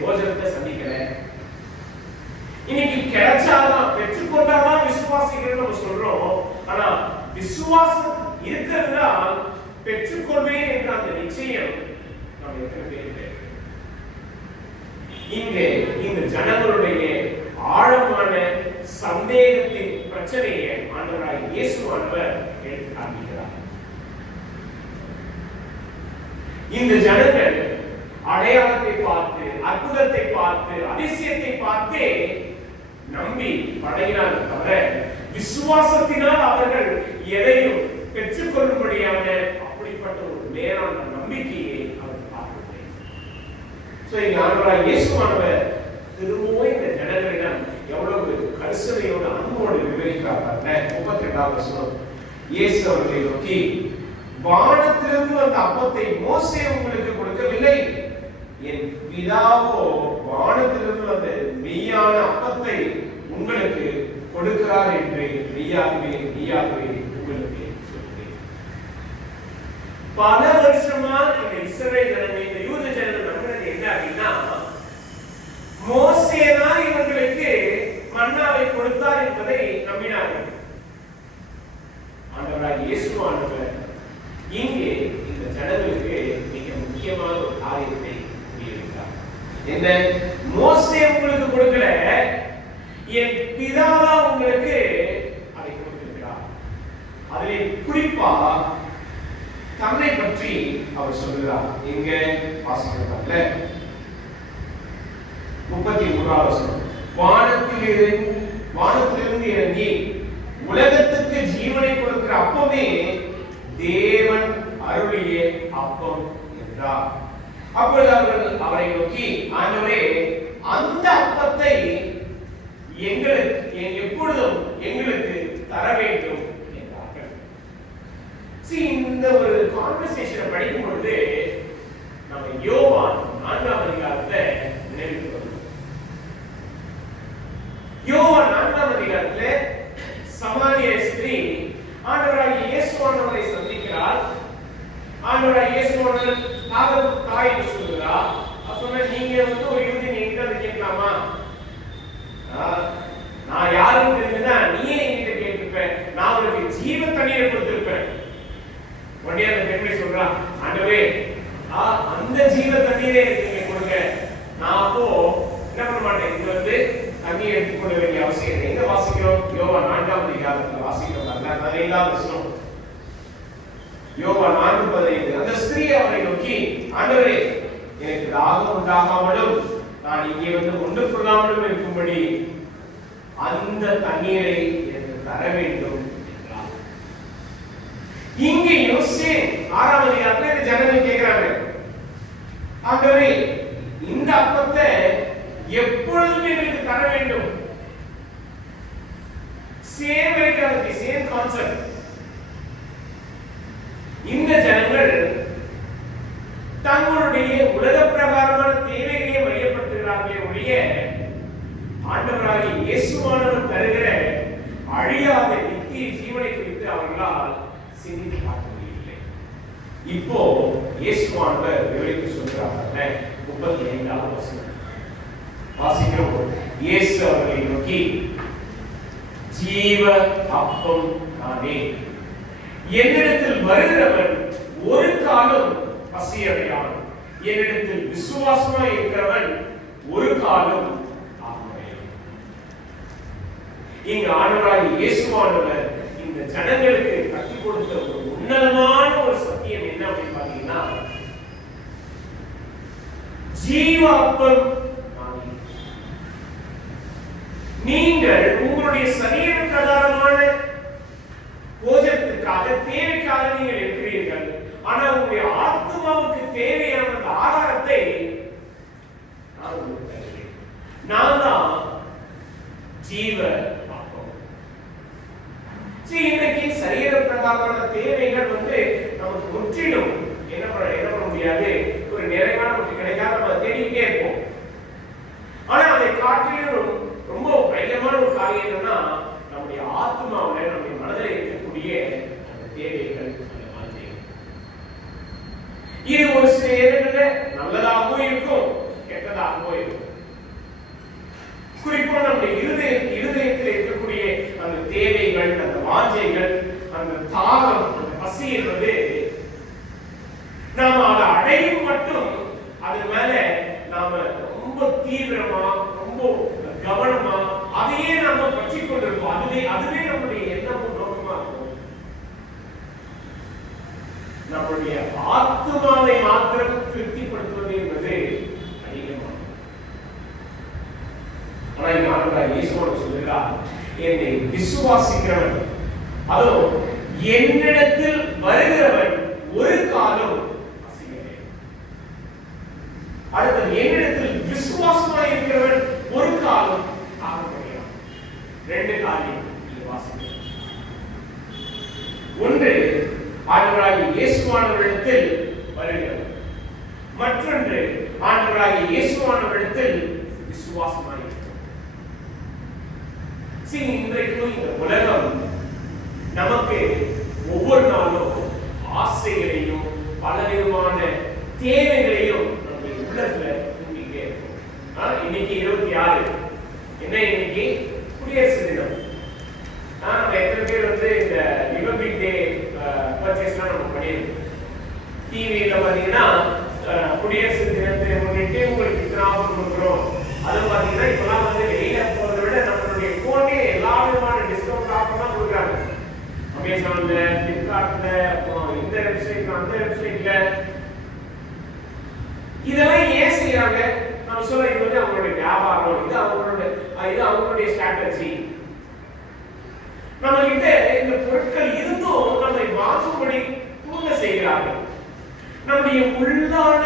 போஜனத்தை சந்திக்கல, இன்னைக்கு கிடைச்சாதான் பெற்றுக்கொண்டாதான் விசுவாசிகள் நம்ம சொல்றோம். ஆனா விசுவாசம் இருக்கிறதுனா பெற்றுக்கொள்வேன் என்ற அந்த நிச்சயம் நம்ம எத்தனை பேருக்கு? இங்கே இந்த ஜனங்களுடைய ஆழமான சந்தேகத்தின் பிரச்சனையை ஆண்டவராய் இயேசுவானவர் எடுத்து காண்பிக்கிறார். இந்த ஜனங்கள் அடையாளத்தை பார்த்து, அற்புதத்தை பார்த்து, அதிசயத்தை பார்த்து நம்பி பழகினார்கள் தவிர விசுவாசத்தினால் அவர்கள் எதையும் பெற்றுக்கொள்ளும்படியான அப்படிப்பட்ட ஒரு நேரான நம்பிக்கையை அவர் பார்க்கவில்லை. இங்க ஆண்டவராய் இயேசுவானவர் திரும்பவும் இந்த ஜனங்களிடம் எவ்வளவு கரிசனையோடு அன்போடு விவரிக்கிறார். 32வது வசனம், இயேசு அவர்களை நோக்கி, வானத்திலிருந்து அந்த அப்பத்தை மோசே உங்களுக்கு கொடுக்கவில்லை, என் பிதாவோ வானத்திலிருந்து அந்த மெய்யான அப்பத்தை உங்களுக்கு கொடுக்கிறார் என்று மெய்யாகவே மெய்யாகவே உங்களுக்கு சொல்கிறேன். பல வருஷமா இந்த இஸ்ரவேல் ஜனங்கள், இந்த யூத ஜனங்கள் நம்புறது என்ன அப்படின்னா, மோசே தான் இவர்களுக்கு மன்னாவை கொடுத்தார் என்பதை நம்பினார்கள். ஆண்டவராகிய இயேசுவானவர் இங்கே இந்த ஜனங்களுக்கு மிக முக்கியமான ஒரு காரியத்தை புரிவித்தார். என்ன? மோசே உங்களுக்கு கொடுக்கல, என் பிதாவா உங்களுக்கு அதை கொடுத்திருக்கிறார். அதிலே குறிப்பா தன்னை பற்றி அவர் சொல்கிறார். எங்க வாசிக்கிறோம்ல 33வது வசனம், வானத்திலிருந்து இறங்கி உலகத்துக்கு ஜீவனை கொடுக்கிற அப்பமே தேவன் அருளிய அப்பம் என்றார். அப்பொழுது அவர்கள் அவரை நோக்கி, ஆண்டவரே, அந்த அப்பத்தை எங்களுக்கு எப்பொழுதும் எங்களுக்கு தர வேண்டும் என்றார்கள். இந்த ஒரு கான்வர்சேஷனை படிக்கும் பொழுது நம்ம யோவான் 4ஆம் அதிகாரத்தை நினைவுக்கு வருவோம். யோவான் 4ஆம் அதிகாரத்துல சமாரிய ஸ்திரீ ஆண்டவராகிய இயேசுவானவரை சந்திக்கிறார். ஆண்டவராகிய இயேசுவானவர் தாய் என்று சொல்கிறார். சொன்ன, நீங்க ஒரு யூதி என்கிட்ட வந்து கேட்கலாமா? நான் யாருன்னு தெரிஞ்சுன்னா நீயே என்கிட்ட கேட்டிருப்ப, நான் உனக்கு ஜீவ தண்ணீரை கொடுத்திருப்பேன். உடனே அந்த பெண்மை சொல்றா, ஆண்டவரே, அந்த ஜீவ தண்ணீரை நீங்க கொடுங்க, நான் அப்போ என்ன பண்ண மாட்டேன், இது தண்ணி எடுத்துக்கொள்ள வேண்டிய அவசியம். எங்க வாசிக்கிறோம்? யோவான் 4ஆம் அதிகாரத்துல வாசிக்கிறோம். 15வது வசனம், யோவான் 4:15. அந்த ஸ்திரீ அவரை நோக்கி, ஆண்டவரே, எனக்கு தாகம் உண்டாகாமலும் நான் இங்கே ஒன்று கொள்ளாமலும் இருக்கும்படி அந்த தண்ணீரை எனக்கு தர வேண்டும் என்றார். இங்கே யோசே 6ஆம் அதிகாரத்துல இந்த ஜனங்கள் கேட்கிறாங்க, ஆண்டவரே, இந்த அப்பத்தை எப்பொழுதும் எங்களுக்கு தர வேண்டும். Same mentality, same concept. இந்த ஜனங்கள் தங்களுடைய உலக பிரகாரமான தேவைகளை மையப்படுத்துகிறார்களே ஒழிய ஆண்டவராகிய இயேசுவானவர் தருகிற அழியாத நித்திய ஜீவனை குறித்து அவர்களால் சிந்தித்து பார்க்க முடியவில்லை. இப்போ இயேசுவானவர் விவரித்து சொல்கிறார்கள். 35வது வசனம் வாசிக்கிறோம். இயேசு அவர்களை நோக்கி, ஜீவ அப்பம் நானே, என்னிடத்தில் வருகிறவன் ஒரு காலம் பசியடையான், என்னிடத்தில் விசுவாசமாய் இருக்கிறவன் ஒரு காலம் ஆகவே. இங்கு ஆண்டவராகிய இயேசுவானவர் இந்த ஜனங்களுக்கு கற்றுக் கொடுத்த ஒரு உன்னதமான ஒரு சத்தியம் என்ன அப்படின்னு பாத்தீங்கன்னா, ஜீவ அப்பம் நானே. நீங்கள் உங்களுடைய சரீர பிரகாரமான போஜனத்துக்காக தேவைக்காக நீங்கள் இருக்கிறீர்கள். ஆனா உங்களுடைய ஆத்மாவுக்கு தேவையான அந்த ஆகாரத்தை நான் உங்களுக்கு தருகிறேன். நான் தான் ஜீவ அப்பம். இன்றைக்கு சரீர பிரகாரமான தேவைகள் நமக்கு முற்றிலும் என்ன பண்ண முடியாது, ஒரு நிறைவான நமக்கு கிடைக்காத நம்ம தேடிக்கிட்டே இருப்போம். ஆனா அதை காட்டிலும் ரொம்ப பயங்கரமான ஒரு காரியம் என்னன்னா, நம்முடைய ஆத்மாவில் நம்முடைய மனதில் இருக்கக்கூடிய அந்த தேவைகள், அந்த மாதிரி இது ஒரு சில இடங்களில் நல்லதாகவும் இருக்கும், கெட்டதாகவும் இருக்கும். குறிப்பா நம்முடைய இருதயத்தில் இருக்கக்கூடிய அந்த தேவைகள், அந்த வாஞ்சைகள், அந்த தாகம், அந்த பசி என்பது நாம அதை அடையும் மட்டும் அதன் மேல நாம ரொம்ப தீவிரமா, ரொம்ப கவனமா அதையே நாம பற்றி கொண்டிருப்போம். அதுவே நம்முடைய எண்ணமும் நோக்கமா இருக்கும். நம்முடைய ஆத்மாவை மாத்திரம் திருப்திப்படுத்துவது என்பது அதிகமாகும். ஆனா இங்க ஆண்டவர் இயேசுவோடு சொல்கிறார், என்னை விசுவாசிக்கிறவன், அதோ என்னிடத்தில் வருகிறவன் ஒரு காலம் பசியடையான். அடுத்தது, என்னிடத்தில் விசுவாசமாய் இருக்கிறவன் ஒரு காலம் தாகமடையான். ரெண்டு காரியம் இங்க வாசிக்கிறோம். ஒன்று, ஆண்டவராகிய இயேசுவானவரிடத்தில் வருகிறவன். மற்றொன்று, ஆண்டவராகிய இயேசுவானவரிடத்தில் விசுவாசமாய் இருக்கிறவன். இன்றைக்கு இந்த உலகம் நமக்கு ஒவ்வொரு நாளும் ஆசைகளையும் பலவிதமான தேவைகளையும் நம்முடைய உள்ளத்துல தூண்டிக்கிட்டே இருக்கும். இன்னைக்கு 26 என்ன, இன்னைக்கு குடியரசு தினம். நம்ம எத்தனை பேர் இந்த ரிபப்ளிக் டே பர்ச்சேஸ்லாம் நம்ம பண்ணியிருக்கோம். டிவியில பாத்தீங்கன்னா குடியரசு தினத்தை முன்னிட்டு உங்களுக்கு இத்தனை ஆஃபர் கொடுக்குறோம். அது பாத்தீங்கன்னா இப்பெல்லாம் வெளியில போறதை விட நம்மளுடைய போனே எல்லா விதமான டிஸ்கவுண்ட் ஆஃபர் தான் கொடுக்குறாங்க. அமேசான்ல, பிளிப்கார்ட்ல, இந்த வெப்சைட்ல, அந்த வெப்சைட்ல. இதெல்லாம் ஏன் செய்யறாங்க? நம்ம சொல்ல இது அவங்களுடைய வியாபாரம், இது அவங்களுடைய ஸ்ட்ராட்டஜி. நம்ம கிட்ட இந்த பொருட்கள் இருந்தும் நம்மை வாங்கும்படி தூண்ட செய்கிறார்கள். நம்முடைய உள்ளான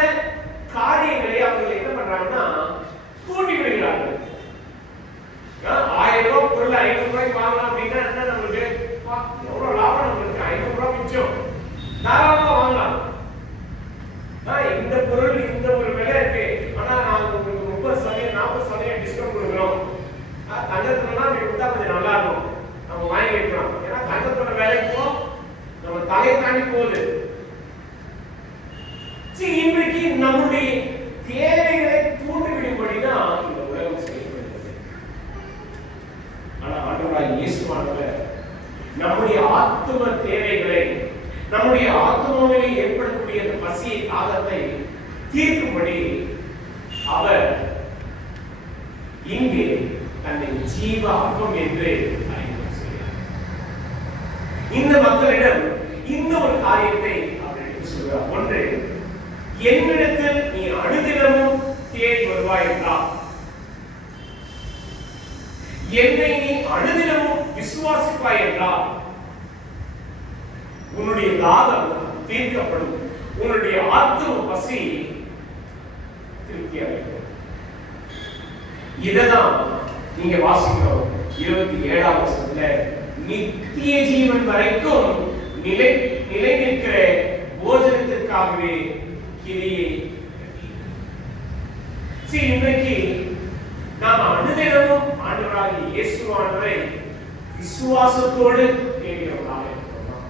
காரியங்களை அவர்கள் என்ன பண்றாங்கன்னா தூண்டி விடுகிறார்கள். 1000 ரூபாய் பொருள் 500 ரூபாய்க்கு வாங்கலாம் அப்படின்னா என்ன, நம்மளுக்கு எவ்வளவு லாபம், நம்மளுக்கு 500 ரூபாய் மிச்சம், தாராளமா வாங்கலாம். இந்த பொருள் இந்த ஒரு விலை இருக்கு, ஆனா நாங்க உங்களுக்கு 30% 40% டிஸ்கவுண்ட் கொடுக்குறோம். தங்கத்துல அப்படி கொடுத்தா கொஞ்சம் நல்லா இருக்கும், நம்ம வாங்கி வைக்கலாம். ஏன்னா தங்கத்தோட விலைக்கும் நம்ம தலையை தாண்டி போகுது. இன்றைக்கு நம்முடைய தேவைகளை தூண்டிவிடும்படிதான் இந்த உலகம் செயல்படுகிறது. ஆனா ஆண்டவராகிய இயேசுவானவர் நம்முடைய ஆத்தும தேவைகளை, நம்முடைய ஆத்மாவில் ஏற்படக்கூடிய அந்த பசியை, தாகத்தை தீர்க்கும்படி அவர் இங்கே தன்னை ஜீவ அப்பம் என்று அறிமுகம் செய்கிறார். இந்த மக்களிடம் இந்த ஒரு காரியத்தை அவர் எடுத்து சொல்கிறார். ஒன்று, என்னிடத்தில் நீ அனுதினமும் தேடி வருவாய் என்றால், என்னை நீ அனுதினமும் விசுவாசிப்பாய் என்றால் உன்னுடைய தாகம் தீர்க்கப்படும், உன்னுடைய ஆத்தும பசி திருப்தி அடையும். இததான் நீங்க வாசிக்கிறோம் 27ஆம் வசனத்துல நித்திய ஜீவன் வரைக்கும் நிலை நிற்கிற போஜனத்திற்காகவே கிரியை. இன்றைக்கு நாம் அனுதினமும் ஆண்டவராகிய இயேசுவானவரை விசுவாசத்தோடு தேடுகிறவர்களாக இருக்கிறோம்.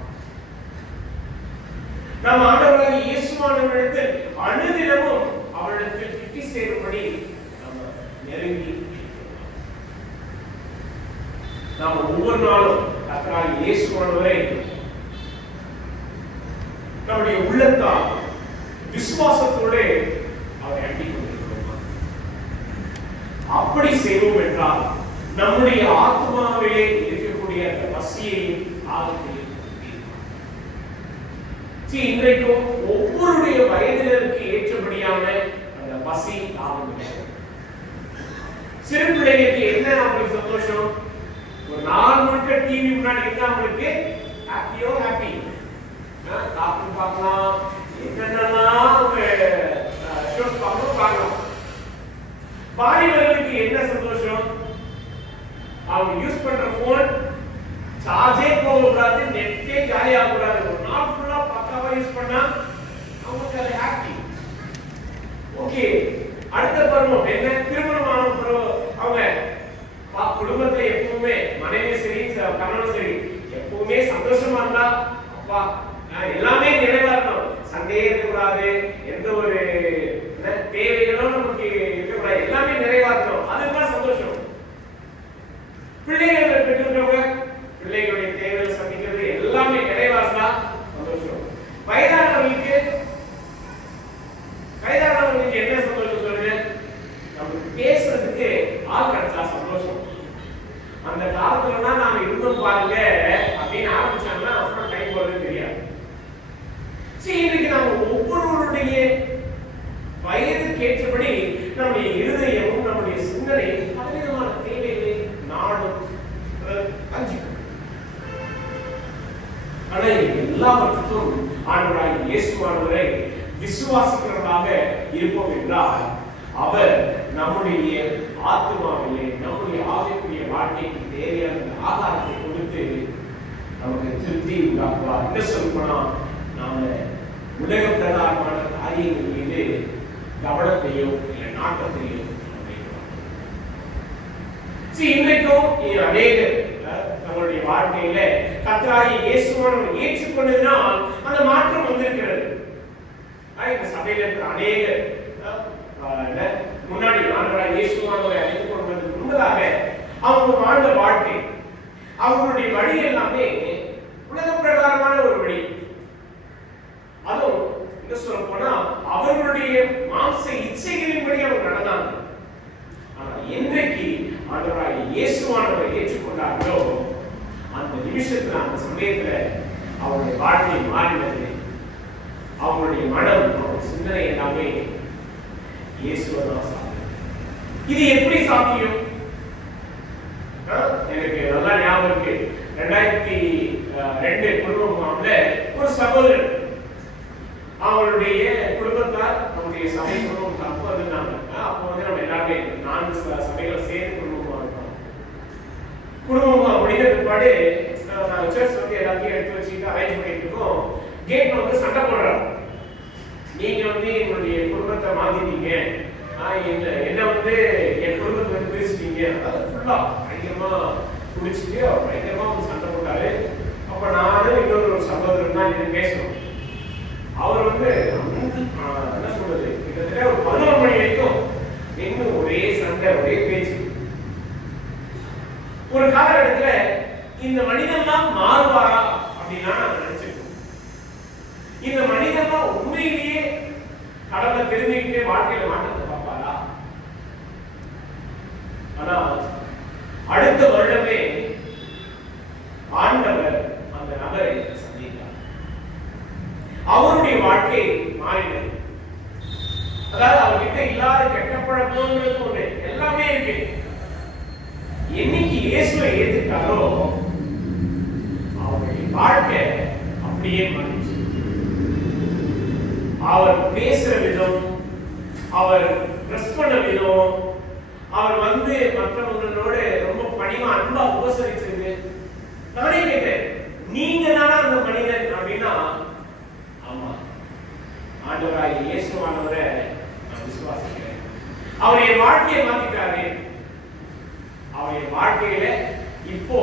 நாம் ஆண்டவராகிய இயேசுவானவரிடத்தில் அனுதினமும் அவரிடத்தில் கிட்டி சேரும்படி நாம் நெருங்கி நாம் ஒவ்வொரு நாளும் கர்த்தராகிய இயேசுவானவரை நம்முடைய உள்ளத்தால் விசுவாசத்தோடு அவரை அண்டிக் கொண்டிருக்கிறோம். அப்படி செய்வோம் என்றால் நம்முடைய ஆத்மாவிலே இருக்கக்கூடிய அந்த பசியையும் ஆகக்கூடிய இன்றைக்கும் ஒவ்வொருடைய வயதினருக்கு ஏற்றபடியான அந்த பசி ஆகும். சிறு பிள்ளைகளுக்கு என்ன அவங்களுக்கு சந்தோஷம்? ஒரு நாள் முழுக்க டிவி முன்னாடி இருந்தா அவங்களுக்கு ஹாப்பியோ ஹாப்பி, கார்ட்டூன் பார்க்கலாம், என்னென்னலாம் ஷோஸ் பார்க்கலாம். வாலிபர்களுக்கு என்ன சந்தோஷம்? அவங்க யூஸ் பண்ற போன் சார்ஜே போகக்கூடாது, நெட்டே காலி ஆகக்கூடாது, ஒரு நாள் ஃபுல்லா பக்காவா யூஸ் பண்ணா அவங்களுக்கு அது ஹாப்பி. ஓகே, அடுத்த பருவம் என்ன? திருமணமான பருவம். அவங்க குடும்பத்துல எப்பவுமே மனைவி சரி கணவன் சரி எப்பவுமே சந்தோஷமா இருந்தா, அப்பா எல்லாமே நிறைவா இருக்கணும், சண்டையே இருக்கக்கூடாது, எந்த ஒரு தேவைகளும் நமக்கு இருக்கக்கூடாது, எல்லாமே நிறைவா இருக்கணும், அதுதான் சந்தோஷம். பிள்ளைகள் பெற்றிருக்கிறவங்க பிள்ளைகளுடைய தேவைகளை சந்திக்கிறது எல்லாமே நிறைவா இருந்தா சந்தோஷம். வயதானவர்களுக்கு என்ன சந்தோஷம் சொல்லுங்க? நமக்கு பேசுறதுக்கு ஆள் கிடைச்சா சந்தோஷம். அந்த காலத்துல தான் நாம இருந்தோம் பாருங்க அப்படின்னு ஆரம்பிச்சாங்கன்னா அப்புறம் டைம் போறது தெரியாது. இன்னைக்கு நாம ஒவ்வொருவருடைய வயதுக்கு ஏற்றபடி நம்முடைய இருதயமும் நம்முடைய சிந்தனை பலவிதமான தேவைகளை நாடும் அஞ்சிக்கும். ஆனா எல்லாவற்றுக்கும் ஆண்டவராகிய இயேசுவானவரை விசுவாசிக்கிறவர்களாக இருப்போம் என்றால் அவர் நம்முடைய ஆத்மாவிலே நம்முடைய ஆவிக்குரிய வாழ்க்கைக்கு தேவையான ஆகாரத்தை கொடுத்து நமக்கு திருப்தி உண்டாக்குவார். என்ன சொல்லப்போனா நாம உலக பிரகாரமான காரியங்கள் மீது கவனத்தையோ இல்லை நாட்டத்தையோ இன்றைக்கும் அநேகர் நம்மளுடைய வாழ்க்கையில கர்த்தராகிய இயேசுவானவரை ஏற்றுக்கொண்டதினால் அந்த மாற்றம் வந்திருக்கிறது. இந்த சபையில இருக்கிற அநேகர் முன்னாடி ஆண்டவராகிய இயேசுவானவரை அறிந்து கொள்வதற்கு முன்னதாக அவங்க வாழ்ந்த வாழ்க்கை, அவங்களுடைய வழி எல்லாமே உலக பிரகாரமான ஒரு வழி. அதுவும் என்ன சொல்ல போனா அவர்களுடைய மாம்ச இச்சைகளின்படி அவங்க நடந்தாங்க. ஆனா என்றைக்கு ஆண்டவராகிய இயேசுவானவரை ஏற்றுக்கொண்டார்களோ அந்த நிமிஷத்துல அந்த சமயத்துல அவருடைய வாழ்க்கை மாறினது. அவங்களுடைய மனம், அவருடைய சிந்தனை எல்லாமே இயேசுவதான் சாத்தியம். இது எப்படி சாத்தியம்? எனக்கு நல்லா ஞாபகம் இருக்கு. 2002 குடும்பம்ல ஒரு சகோதரர் அவங்களுடைய குடும்பத்தார் நம்முடைய சபை குடும்பம் அப்போ இருந்தாங்க. அப்போ நம்ம எல்லாருமே 4 சபைகள் சேர்ந்து குடும்பமா இருக்கோம். குடும்பமா முடிந்த பிற்பாடு நாங்கள் சர்ச் எல்லாத்தையும் எடுத்து வச்சுட்டு அரேஞ்ச் பண்ணிட்டு இருக்கோம். கேட்ல சண்டை போடுறாங்க. நீங்க எங்களுடைய குடும்பத்தை மாத்திட்டீங்க, என்ன என் குடும்பத்தை பிரிச்சுட்டீங்க. அதாவது ஃபுல்லா பயங்கரமா குடிச்சிட்டு அவர் பயங்கரமா சண்டை போட்டாரு. அப்ப நானும் இன்னொரு சகோதரன் தான் இது பேசணும். அவர் என்ன சொல்றது, கிட்டத்தட்ட ஒரு 11 மணி வரைக்கும் இன்னும் ஒரே சண்டை, ஒரே பேச்சு. ஒரு காலகட்டத்துல இந்த மனிதன் தான் மாறுவாரா அப்படின்னா நான் நினைச்சிருக்கோம். இந்த மனிதன் தான் உண்மையிலேயே கடவுளை தெரிஞ்சுக்கிட்டே வாழ்க்கையில மாற்றத்தை பார்ப்பாரா? ஆனா அடுத்த வருடமே ஆண்டவர் அந்த நபரை சந்தித்தார். அவருடைய வாழ்க்கை மாறினது. அதாவது அவர்கிட்ட இல்லாத கெட்ட பழக்கம்ன்றது ஒண்ணு எல்லாமே இருக்கு. என்னைக்கு இயேசுவை ஏத்துட்டாரோ அவருடைய வாழ்க்கை அப்படியே மாறிச்சு. அவர் பேசுற விதம், அவர் ட்ரெஸ் பண்ண விதம், அவர் மற்றவங்களோட ரொம்ப பணிவா அன்பா உபசரிச்சது நானே கேட்டேன், நீங்க தானா அந்த மனிதன் அப்படின்னா, ஆமா, ஆண்டவராகிய இயேசுவானவரை நான் விசுவாசிக்கிறேன். அவர் என் வாழ்க்கையை மாத்திட்டாரு. அவர் என் வாழ்க்கையில இப்போ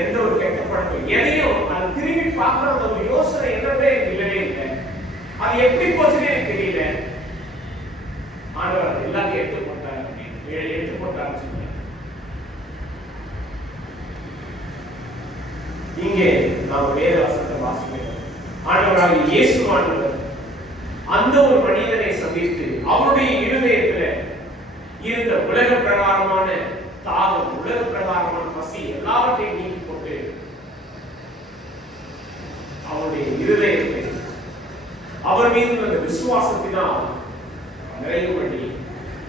எந்த ஒரு கெட்ட பழக்கம் எதையும் அது திரும்பி பார்க்கற ஒரு யோசனை என்னவே இல்லவே இல்லை. அது எப்படி போச்சுன்னு எனக்கு தெரியல. ஆண்டவர் எல்லாத்தையும் எடுத்து போட்டாரு. இங்கே நாம் வேத வசனத்தை வாசிக்கிறோம். ஆண்டவராகிய இயேசுவானவர் அந்த ஒரு மனிதனை சந்தித்து அவருடைய இருதயத்தில் இருந்த உலக பிரகாரமான தாகம், உலக பிரகாரமான பசி எல்லாவற்றையும் நீக்கி போட்டு அவருடைய இருதயத்தை அவர் மீது அந்த விசுவாசத்தினால் நிறைவுபடி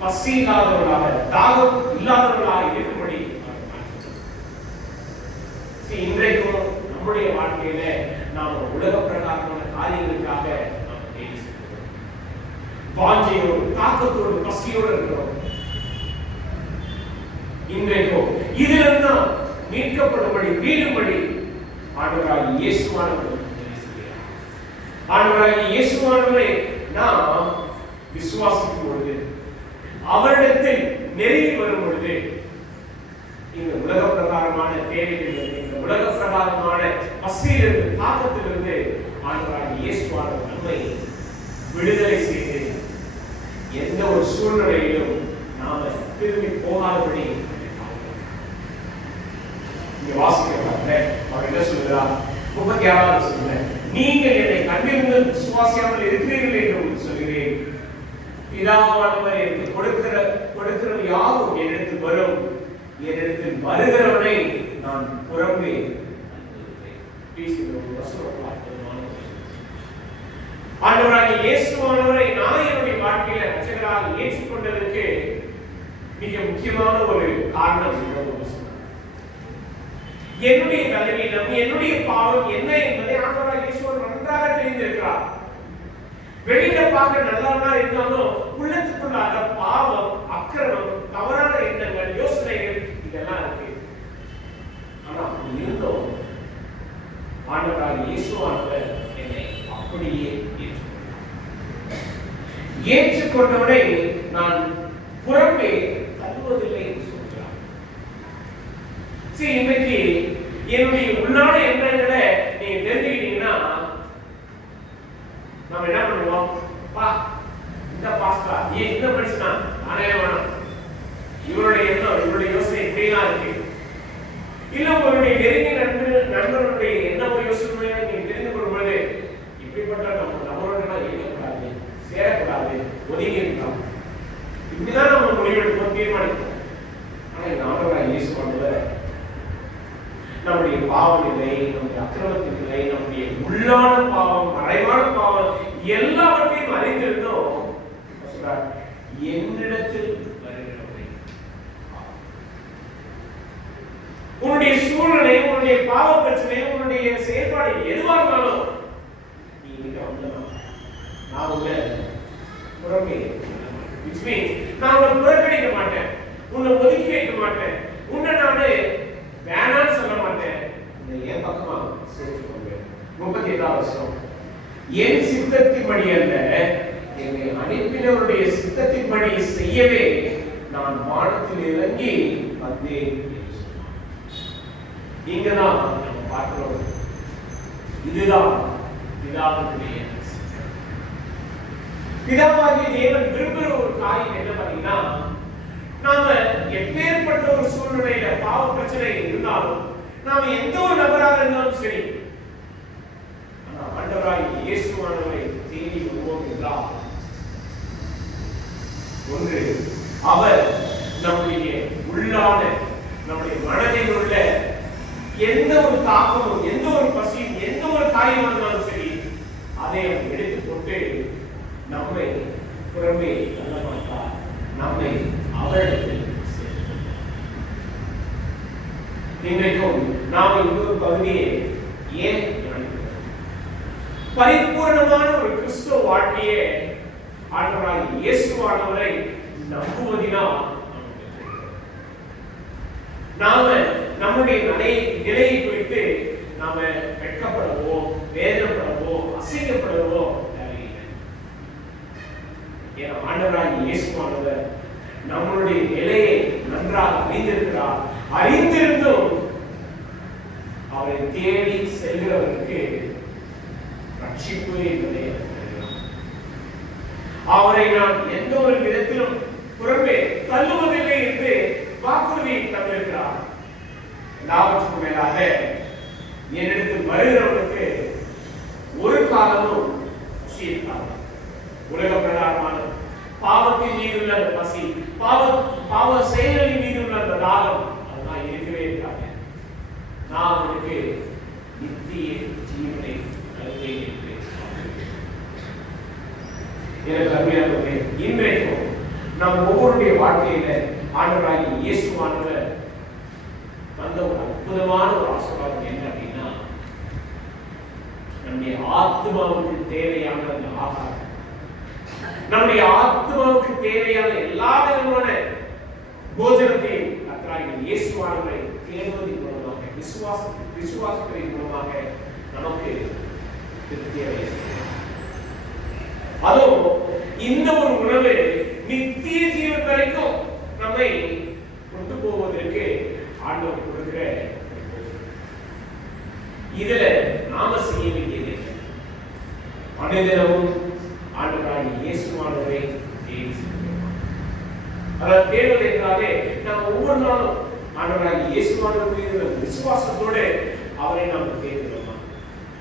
பசி இல்லாதவர்களாக, தாகம் இல்லாதவர்களாக இருக்கும்படி இன்றைக்கும் நம்முடைய வாழ்க்கையில நாம் உலக பிரகாரமான காரியங்களுக்காக நாம் தேடி செல்கிறோம். வாஞ்சையோடு, தாக்கத்தோடு, பசியோடு இருக்கிறோம். இன்றைக்கும் இதிலிருந்து நாம் மீட்கப்படும்படி, மீளும்படி ஆண்டவராகிய இயேசுவானவர் ஆண்டவராகிய இயேசுவானவரை நாம் விசுவாசிக்கும் பொழுது, அவரிடத்தில் நெருங்கி வரும் பொழுது, இந்த உலக பிரகாரமான தேவைகளிலிருந்து, இந்த உலக பிரகாரமான பசியிலிருந்து, தாக்கத்திலிருந்து ஆண்டவராகிய இயேசுவானவர் நம்மை விடுதலை செய்து எந்த ஒரு சூழ்நிலையிலும் நாம திரும்பி போகாதபடி இங்க வாசிக்கிறாங்க. அவர் என்ன சொல்கிறார்? 36வது சொல்லுங்க, நீங்கள் என்னை கண்டிருந்து விசுவாசியாமல் இருக்கிறீர்கள் என்று சொல்கிறேன். பிதாவானவர் எனக்கு கொடுக்கிற யாவும் என்னிடத்தில் வரும், என்னிடத்தில் வருகிறவனை நான் புறம்பே ஆண்டவராகிய இயேசுவானவரை நான் என்னுடைய வாழ்க்கையில ரட்சகராக ஏற்றுக்கொண்டதற்கு மிக முக்கியமான ஒரு காரணம் என்னுடைய பலவீனம், என்னுடைய பாவம் என்ன என்பதை ஆண்டவராகிய இயேசு நன்றாக தெரிந்திருக்கிறார். வெளியில பார்க்க நல்லவனா இருந்தாலும் உள்ளத்துக்குள்ளாக பாவம், அக்கிரமம், தவறான எண்ணங்கள், யோசனைகள் இதெல்லாம் இருக்கு. ஆனா அப்படி இருந்தோம் ஆண்டவராகிய இயேசுவானவர் என்னை அப்படியே ஏற்றுக்கொண்டவனை நான் புறம்பே தள்ளுவதில்லை என்று சொல்கிறார். சரி, இன்னைக்கு என்னுடைய உள்ளான எண்ணங்களை நீங்க தெரிஞ்சுக்கிட்டீங்கன்னா நம்ம என்ன பண்ணுவோம்? இந்த பாஸ்டா இந்த மனுஷனா நானே வேணாம், இவருடைய எண்ணம், இவருடைய யோசனை இப்படிலாம் இருக்கு. இல்ல உங்களுடைய நெருங்கிய நண்பர்களுடைய என்ன ஒரு யோசனை நீங்க தெரிந்து கொள்ளும்போது, இப்படிப்பட்ட நபர்களெல்லாம் இருக்கக்கூடாது, சேரக்கூடாது, ஒதுங்கி இருக்கலாம், இப்படிதான் நம்ம முடிவெடுப்போம், தீர்மானிப்போம். ஆனா இந்த ஆண்டவராகிய இயேசுவானவர் நம்முடைய பாவ நிலை, நம்முடைய அக்கிரமத்தின் நிலை, நம்முடைய உள்ளான பாவம், மறைவான பாவம் எல்லாவற்றையும் அறிந்திருந்தோம். என்னிடத்தில் வருகிறவரை, உன்னுடைய சூழ்நிலை, உன்னுடைய பாவ பிரச்சனை, உன்னுடைய செயல்பாடு எதுவாக இருந்தாலும் நீ கிட்ட வந்துடலாம், நான் உன்னை புறமே, which means நான் உன்னை புறக்கணிக்க மாட்டேன், உன்னை ஒதுக்கி வைக்க மாட்டேன், உன்னை நானு வேணான்னு சொல்ல மாட்டேன், என் பக்கமா சேர்த்துக்கொள்வேன். 37வது வசனம், என் சித்தத்தின்படி அல்ல, என்னை அனுப்பினவருடைய சித்தத்தின்படி செய்யவே நான் வானத்தில் இறங்கி வந்தேன். இங்கதான் நம்ம பார்க்கிறோம், இதுதான் பிதாவுடைய பிதாவாகிய தேவன் விரும்புகிற ஒரு காரியம் என்ன பார்த்தீங்கன்னா, நாம எப்பேற்பட்ட ஒரு சூழ்நிலையில பாவ பிரச்சனை இருந்தாலும், நாம எந்த ஒரு நபராக இருந்தாலும் சரி, ஆனா ஆண்டவராகிய இயேசுவானவரை தேடி வருவோம் என்றால், ஒன்று அவர் நம்முடைய உள்ளான, நம்முடைய மனதில் உள்ள எந்த ஒரு தாக்கமும், எந்த ஒரு பசியும், எந்த ஒரு காரியமாக இருந்தாலும் சரி, அதை அவர் எடுத்துக் கொண்டு நம்மை புறமே தள்ள மாட்டார், நம்மை அவரிடத்தில் சேர்த்து. இன்றைக்கும் நாம் இன்னொரு பகுதியை ஏன் பரிபூர்ணமான ஒரு கிறிஸ்துவ வாழ்க்கையை ஆண்டவராகிய இயேசுவானவரை நம்புவதினால் நாம நம்முடைய நிலையை குறித்து நாம வெட்கப்படவோ, வேதனைப்படவோ, அசைக்கப்படவோ தேவையில்லை. ஏன்னா ஆண்டவராகிய இயேசுவானவர் நம்மளுடைய நிலையை நன்றாக அறிந்திருக்கிறார். அறிந்திருந்தும் அவரை தேடி செல்கிறவருக்கு ரட்சிப்பு என்பதை அவரை நான் எந்த ஒரு விதத்திலும் புறம்பே தள்ளுவதில்லை என்று வாக்குறுதி தந்திருக்கிறார். எல்லாவற்றுக்கும் மேலாக என்னிடத்தில் வருகிறவனுக்கு ஒரு காலமும் உலக பிரகாரமான பாவத்தின் மீது உள்ள அந்த பசி, பாவ செயல்களின் மீது உள்ள அந்த தாகம் அதெல்லாம் இருக்கவே இருக்காது. நான் அவனுக்கு நித்திய ஜீவனை அளித்தேன் என்று எனக்கு அருமையானவர்களே, இன்றைக்கும் நம் ஒவ்வொருடைய வாழ்க்கையில ஆண்டவராகிய இயேசுவானவர் வந்த ஒரு அற்புதமான ஒரு ஆசீர்வாதம் என்ன அப்படின்னா, நம்முடைய ஆத்மாவுக்கு தேவையான அந்த ஆகாரம், நம்முடைய ஆத்மாவுக்கு தேவையான எல்லா விதமான போஜனத்தையும் கர்த்தராகிய இயேசுவானவரை தேடுவதன் மூலமாக, விசுவாசத்தின் மூலமாக நமக்கு திருப்தியாக. அதோ இந்த ஒரு உணவு நித்திய ஜீவன் வரைக்கும் நம்மை கொண்டு போவதற்கு ஆண்டவர் கொடுக்கிற இதுல நாம செய்ய வேண்டியது அனுதினமும் ஆண்டவராகிய இயேசுவானவரை தேடி செல்கிறோம். அதாவது தேடுவது என்றாலே நாம் ஒவ்வொரு நாளும் ஆண்டவராகிய இயேசுவானவர் மீது விசுவாசத்தோடு அவரை நாம் தேடுகிறோமா,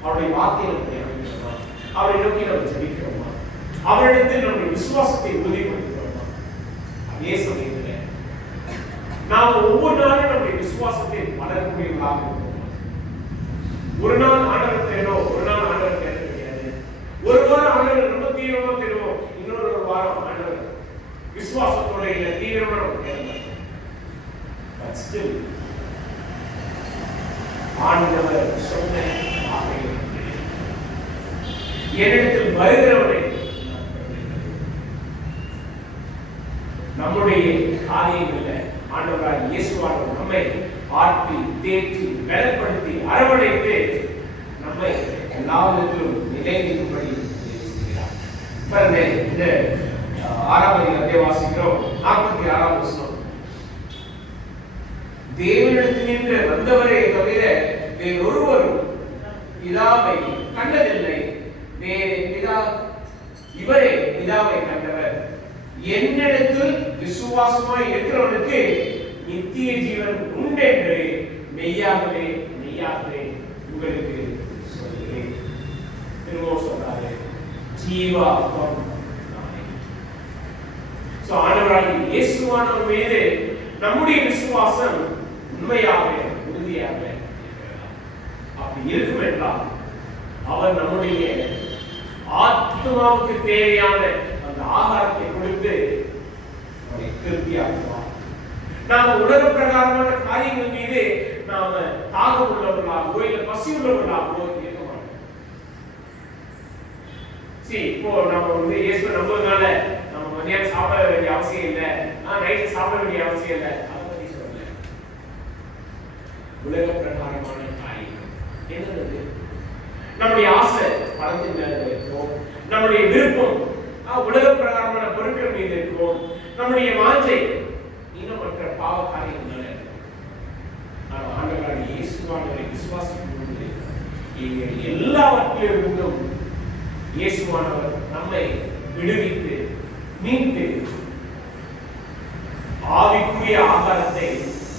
அவருடைய வார்த்தையை நாம் தியானிக்கிறோமா, அவரை நோக்கி நாம் ஜெபிக்கிறோமா, அவரிடத்தில் நம்முடைய விசுவாசத்தை உறுதிப்படுத்துகிறோமா? அதே சமயத்தில் நாம் ஒவ்வொரு நாளும் நம்முடைய விசுவாசத்தை வளர்க்கக்கூடியவர்களாக இருக்கிறோமா? ஒரு நாள் ஆண்டவர் தேடும், ஒரு நாள் ஆண்டவர் தேட கிடையாது. ஒரு வாரம் ஆண்டவர் ரொம்ப தீவிரமா தேடுவோம், இன்னொரு வாரம் ஆண்டவர் விசுவாசத்தோட இல்ல தீவிரமா நம்ம தேடலாம். ஆண்டவர் சொன்ன என்னிடத்தில் வருகிறவனை நம்முடைய காரியங்களில் ஆண்டவராகிய இயேசுவானவர் நம்மை ஆற்றி தேற்றி பலப்படுத்தி அரவணைத்து நம்மை எல்லா விதத்திலும் நிலைநிறும்படி செய்கிறார். இந்த 6வது அத்தியாயம் வாசிக்கிறோம். 46வது வசனம். தேவனிடத்தினின்று வந்தவரே தவிர வேறொருவரும் பிதாவை கண்டதில்லை. இவரே பிதாவை கண்டவர். என்னிடத்தில் விசுவாசமாய் இருக்கிறவனுக்கு நித்திய ஜீவன் உண்டு என்று மெய்யாகவே மெய்யாகவே உங்களுக்கு சொல்கிறேன். திரும்பவும் சொல்றாரு, ஜீவாத்மம் நானே. சோ ஆண்டவராகிய இயேசுவானவர் மீது நம்முடைய விசுவாசம் உண்மையாக உறுதியாக அப்படி இருக்கும் என்றால் அவர் நம்முடைய ஆத்மாவுக்கு தேவையான அந்த ஆகாரத்தை கொடுத்து அவரை திருப்தியாக்குவார். நாம உலக பிரகாரமான காரியங்கள் மீது நாம தாகம் உள்ளவர்களாகவோ இல்ல பசி உள்ளவர்களாகவோ இருக்க மாட்டோம். இப்போ நம்ம இயேசுவை நம்புறதுனால நம்ம மதியானம் சாப்பிட வேண்டிய அவசியம் இல்லை, நைட்டு சாப்பிட வேண்டிய அவசியம் இல்லை, அதை பத்தி சொல்லல. உலக பிரகாரமான காரியம் என்னது? நம்முடைய ஆசை பணத்தின் மேல இருக்கும், நம்முடைய விருப்பம் உலக பிரகாரமான பொருட்கள் மீது இருக்கும், நம்முடைய வாஞ்சை இன்னும் மற்ற பாவ காரியங்கள் ஆண்டவராகிய இயேசுவானவரை விசுவாசிக்கும் பொழுது எல்லாவற்றிலிருந்தும் இயேசுவானவர் நம்மை விடுவித்து மீட்டு ஆவிக்குரிய ஆகாரத்தை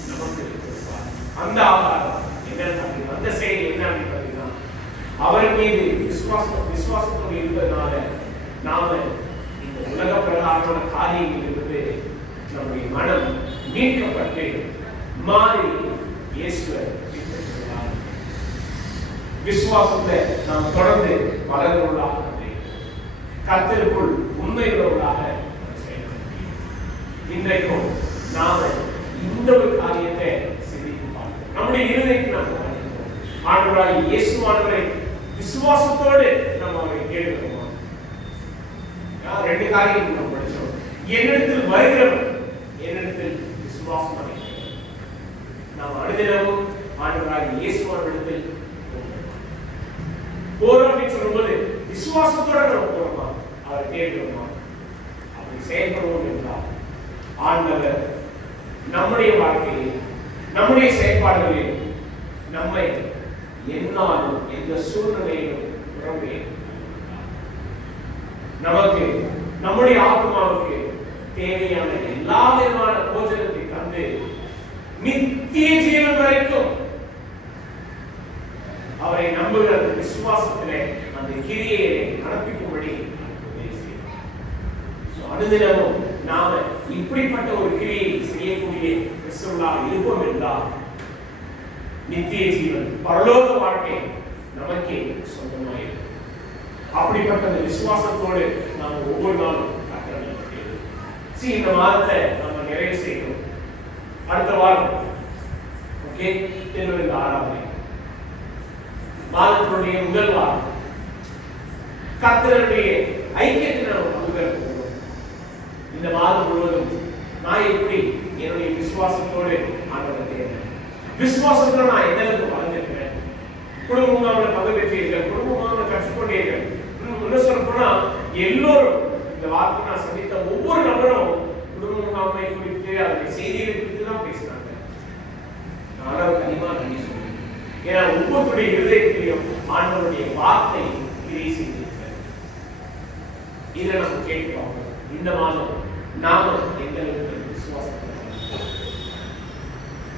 நமக்கு கொடுப்பார். அந்த ஆகாரம் என்ன, அந்த செயல் என்ன பார்த்தீங்கன்னா, அவர் மீது விசுவாசத்தோடு இருப்பதனால நாம இந்த உலக பிரகாரமான காரியங்களிலிருந்து நம்முடைய மனம் மீட்கப்பட்டு மாறி இயேசுவை விசுவாசத்தை நாம் தொடர்ந்து வளர்ந்தவர்களாக கர்த்தருக்குள் உண்மையுள்ளவர்களாக இன்றைக்கும் நாம இந்த ஒரு காரியத்தை சிந்தித்து பார்க்கிறோம். நம்முடைய இருதயத்தை நாம் ஆண்டவராகிய இயேசுவானவரை விசுவாசத்தோடு நம்ம அவரை கேட்கிறோம். ரெண்டு காரியம் நம்ம படிச்சோம். என்னிடத்தில் வருகிறவன் என்னிடத்தில் விசுவாசம் நாம் அனுதினமும் ஆண்டவராகிய இயேசுவிடத்தில் போறோம் அப்படின்னு சொல்லும்போது விசுவாசத்தோட நம்ம போறோமா, அவரை தேடுறோமா, அப்படி செயல்படுவோம் என்றால் ஆண்டவர் நம்முடைய வாழ்க்கையில் நம்முடைய செயல்பாடுகளில் நம்மை என்னாலும் எந்த சூழ்நிலையிலும் உறவே நமக்கு நம்முடைய ஆத்மாவுக்கு தேவையான எல்லா விதமான போஜனத்தை தந்து நித்திய ஜீவன் வரைக்கும் அவரை நம்புகிற அந்த விசுவாசத்திலே அந்த கிரியை நடப்பிக்கும்படி அனுதினமும் நாம இப்படிப்பட்ட ஒரு கிரியை செய்யக்கூடிய கிறிஸ்தவர்களாக இருப்போம் என்றால் நித்திய ஜீவன் பரலோக வாழ்க்கை நமக்கே சொந்தமாயிருக்கும். அப்படிப்பட்ட அந்த விசுவாசத்தோடு நாம் ஒவ்வொரு நாளும் இந்த மாதத்தை நம்ம நிறைவு செய்யணும். அடுத்த வாரம் ஓகே திருவிழா ஆராதனை மாதத்தினுடைய முதல் வாரம் கர்த்தருடைய ஐக்கியத்தை நம்ம பங்குபெற போகிறோம். இந்த மாதம் முழுவதும் நான் எப்படி என்னுடைய விசுவாசத்தோடு ஆண்டவரை தேடுறேன், விசுவாசத்தோடு நான் எந்த அளவுக்கு வளர்ந்திருக்கிறேன், குடும்பமாக பங்கு பெற்றீர்கள், குடும்பமாக கற்றுக்கொண்டீர்கள். இன்னும் சொல்ல போனா எல்லோரும் இந்த வார்த்தை நான் சந்தித்த ஒவ்வொரு நபரும் குடும்ப முகாமை குறித்து அதனுடைய செய்திகளை குறித்து தான் பேசினாங்க. நானும் கனிமா நன்றி சொல்றேன். ஏன்னா ஒவ்வொருடைய இருதயத்திலையும் ஆண்டவருடைய வார்த்தை கிரியை செய்திருக்கிறார். இதை நம்ம கேட்டு பார்க்கணும். இந்த மாதம் நாம எந்த அளவுக்கு விசுவாசத்தை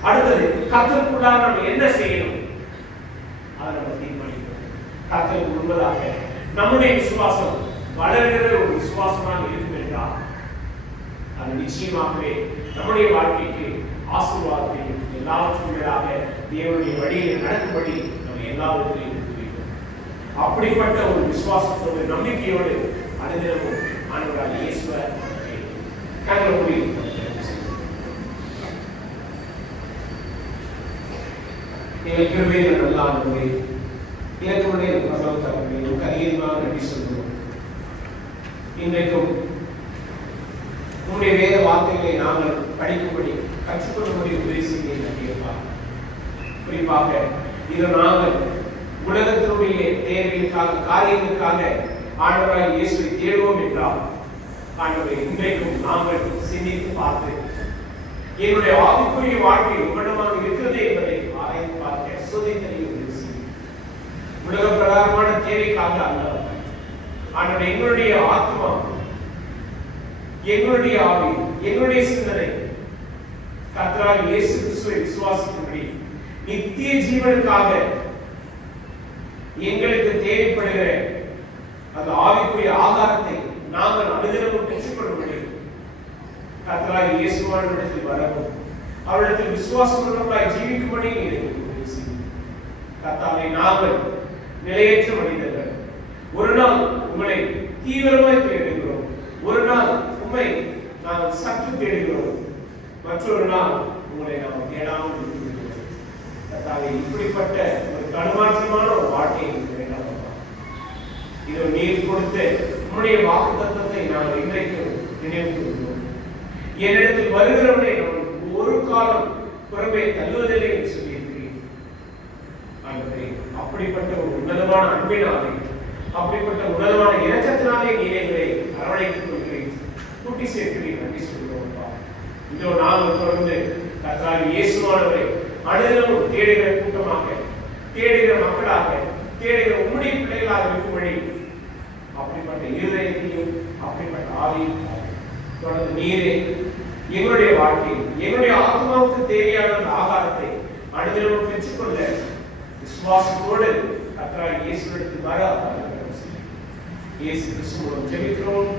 அடுத்தது கர்த்தருக்குள்ளாக நம்ம என்ன செய்யணும் அதை நம்ம தீர்மானிக்கணும். கர்த்தருக்கு முன்பதாக நம்முடைய விசுவாசம் வளர்கிற ஒரு விசுவாசமாக இருக்கும் என்றால் அது நிச்சயமாகவே நம்முடைய வாழ்க்கைக்கு ஆசீர்வாதத்தையும் எல்லாவற்றுக்கும் மேலாக தேவனுடைய வழியை நடக்கும்படி நம்ம எல்லாவற்றையும் ஊக்குவிக்கும். அப்படிப்பட்ட ஒரு விசுவாசத்தோடு நம்பிக்கையோடு அனுதினமும் ஆண்டவராகிய இயேசுவை கண்களுக்குள் எங்கள் கிருபையில் நல்லா ஆண்டவரே, எனக்கு முன்னே பிரசவத்தவர்களையும் அதிகமாக நன்றி சொல்கிறோம். இன்றைக்கும் உங்களுடைய வேத வார்த்தைகளை நாங்கள் படிக்கும்படி கற்றுக்கொள்ளும்படி உதவி செய்ய நன்றியப்பா. குறிப்பாக இது நாங்கள் உலகத்தினுடைய தேவைகளுக்காக காரியங்களுக்காக ஆண்டவராகிய இயேசுவை தேடுவோம் என்றால் ஆண்டவரை இன்றைக்கும் நாங்கள் சிந்தித்து பார்த்து என்னுடைய ஆவிக்குரிய வாழ்க்கை உன்னதமாக இருக்கிறது என்பதை ஆராய்ந்து பார்க்க சோதித்தறிய உதவி செய்யும். உலக பிரகாரமான தேவைக்காக அல்ல ஆண்டவரே, எங்களுடைய ஆத்மா, எங்களுடைய ஆவி, எங்களுடைய சிந்தனை கர்த்தராகிய இயேசு கிறிஸ்துவை விசுவாசிக்கும்படி நித்திய ஜீவனுக்காக எங்களுக்கு தேவைப்படுகிற அந்த ஆவிக்குரிய ஆகாரத்தை நாங்கள் அனுதினமும் பெற்றுக்கொள்ளும்படி கர்த்தராகிய இயேசுவிடத்தில் வரவும் அவரிடத்தில் விசுவாசமுள்ளவர்களாய் ஜீவிக்கும்படி கர்த்தாவே, நாங்கள் நிலையற்ற மனிதர்கள். ஒரு நாள் உங்களை தீவிரமாய் தேடுகிறோம், ஒரு நாள் உண்மை நாங்கள் சற்று தேடுகிறோம், மற்றொரு நாள் உங்களை நாம் தேடாமல் இருக்கிறோம். கர்த்தாவே, இப்படிப்பட்ட ஒரு தடுமாற்றமான ஒரு வாழ்க்கையை வேண்டாம். இதோ நீர் கொடுத்த உம்முடைய வாக்குத்தத்தத்தை நாங்கள் இன்றைக்கு நினைவு கூறுகிறோம். என்னிடத்தில் வருகிறவனை நான் ஒரு காலம் புறமே தள்ளுவதில்லை என்று சொல்லியிருக்கிறேன். அப்படிப்பட்ட ஒரு உன்னதமான அன்பினாலே, அப்படிப்பட்ட உன்னதமான இலக்கத்தினாலே நீரை அரவணைத்துக் கொள்கிறேன், கூட்டி சேர்க்கிறேன். நன்றி சொல்கிறோம். இதோ நாங்கள் தொடர்ந்து கர்த்தராகிய இயேசுவானவரை அனுதினமும் தேடுகிற கூட்டமாக, தேடுகிற மக்களாக, தேடுகிற உம்முடைய பிள்ளைகளாக இருக்கும்படி அப்படிப்பட்ட இருதயத்தையும் அப்படிப்பட்ட ஆவியும் தொடர்ந்து நீரே எங்களுடைய வாழ்க்கையில் எங்களுடைய ஆத்மாவுக்கு தேவையான ஆகாரத்தை அனுதினமும் பெற்றுக்கொள்ள விசுவாசத்தோடு கர்த்தராகிய இயேசுவிடத்தில் வர இயேசு கிறிஸ்து மூலம் ஜெபிக்கிறோம்.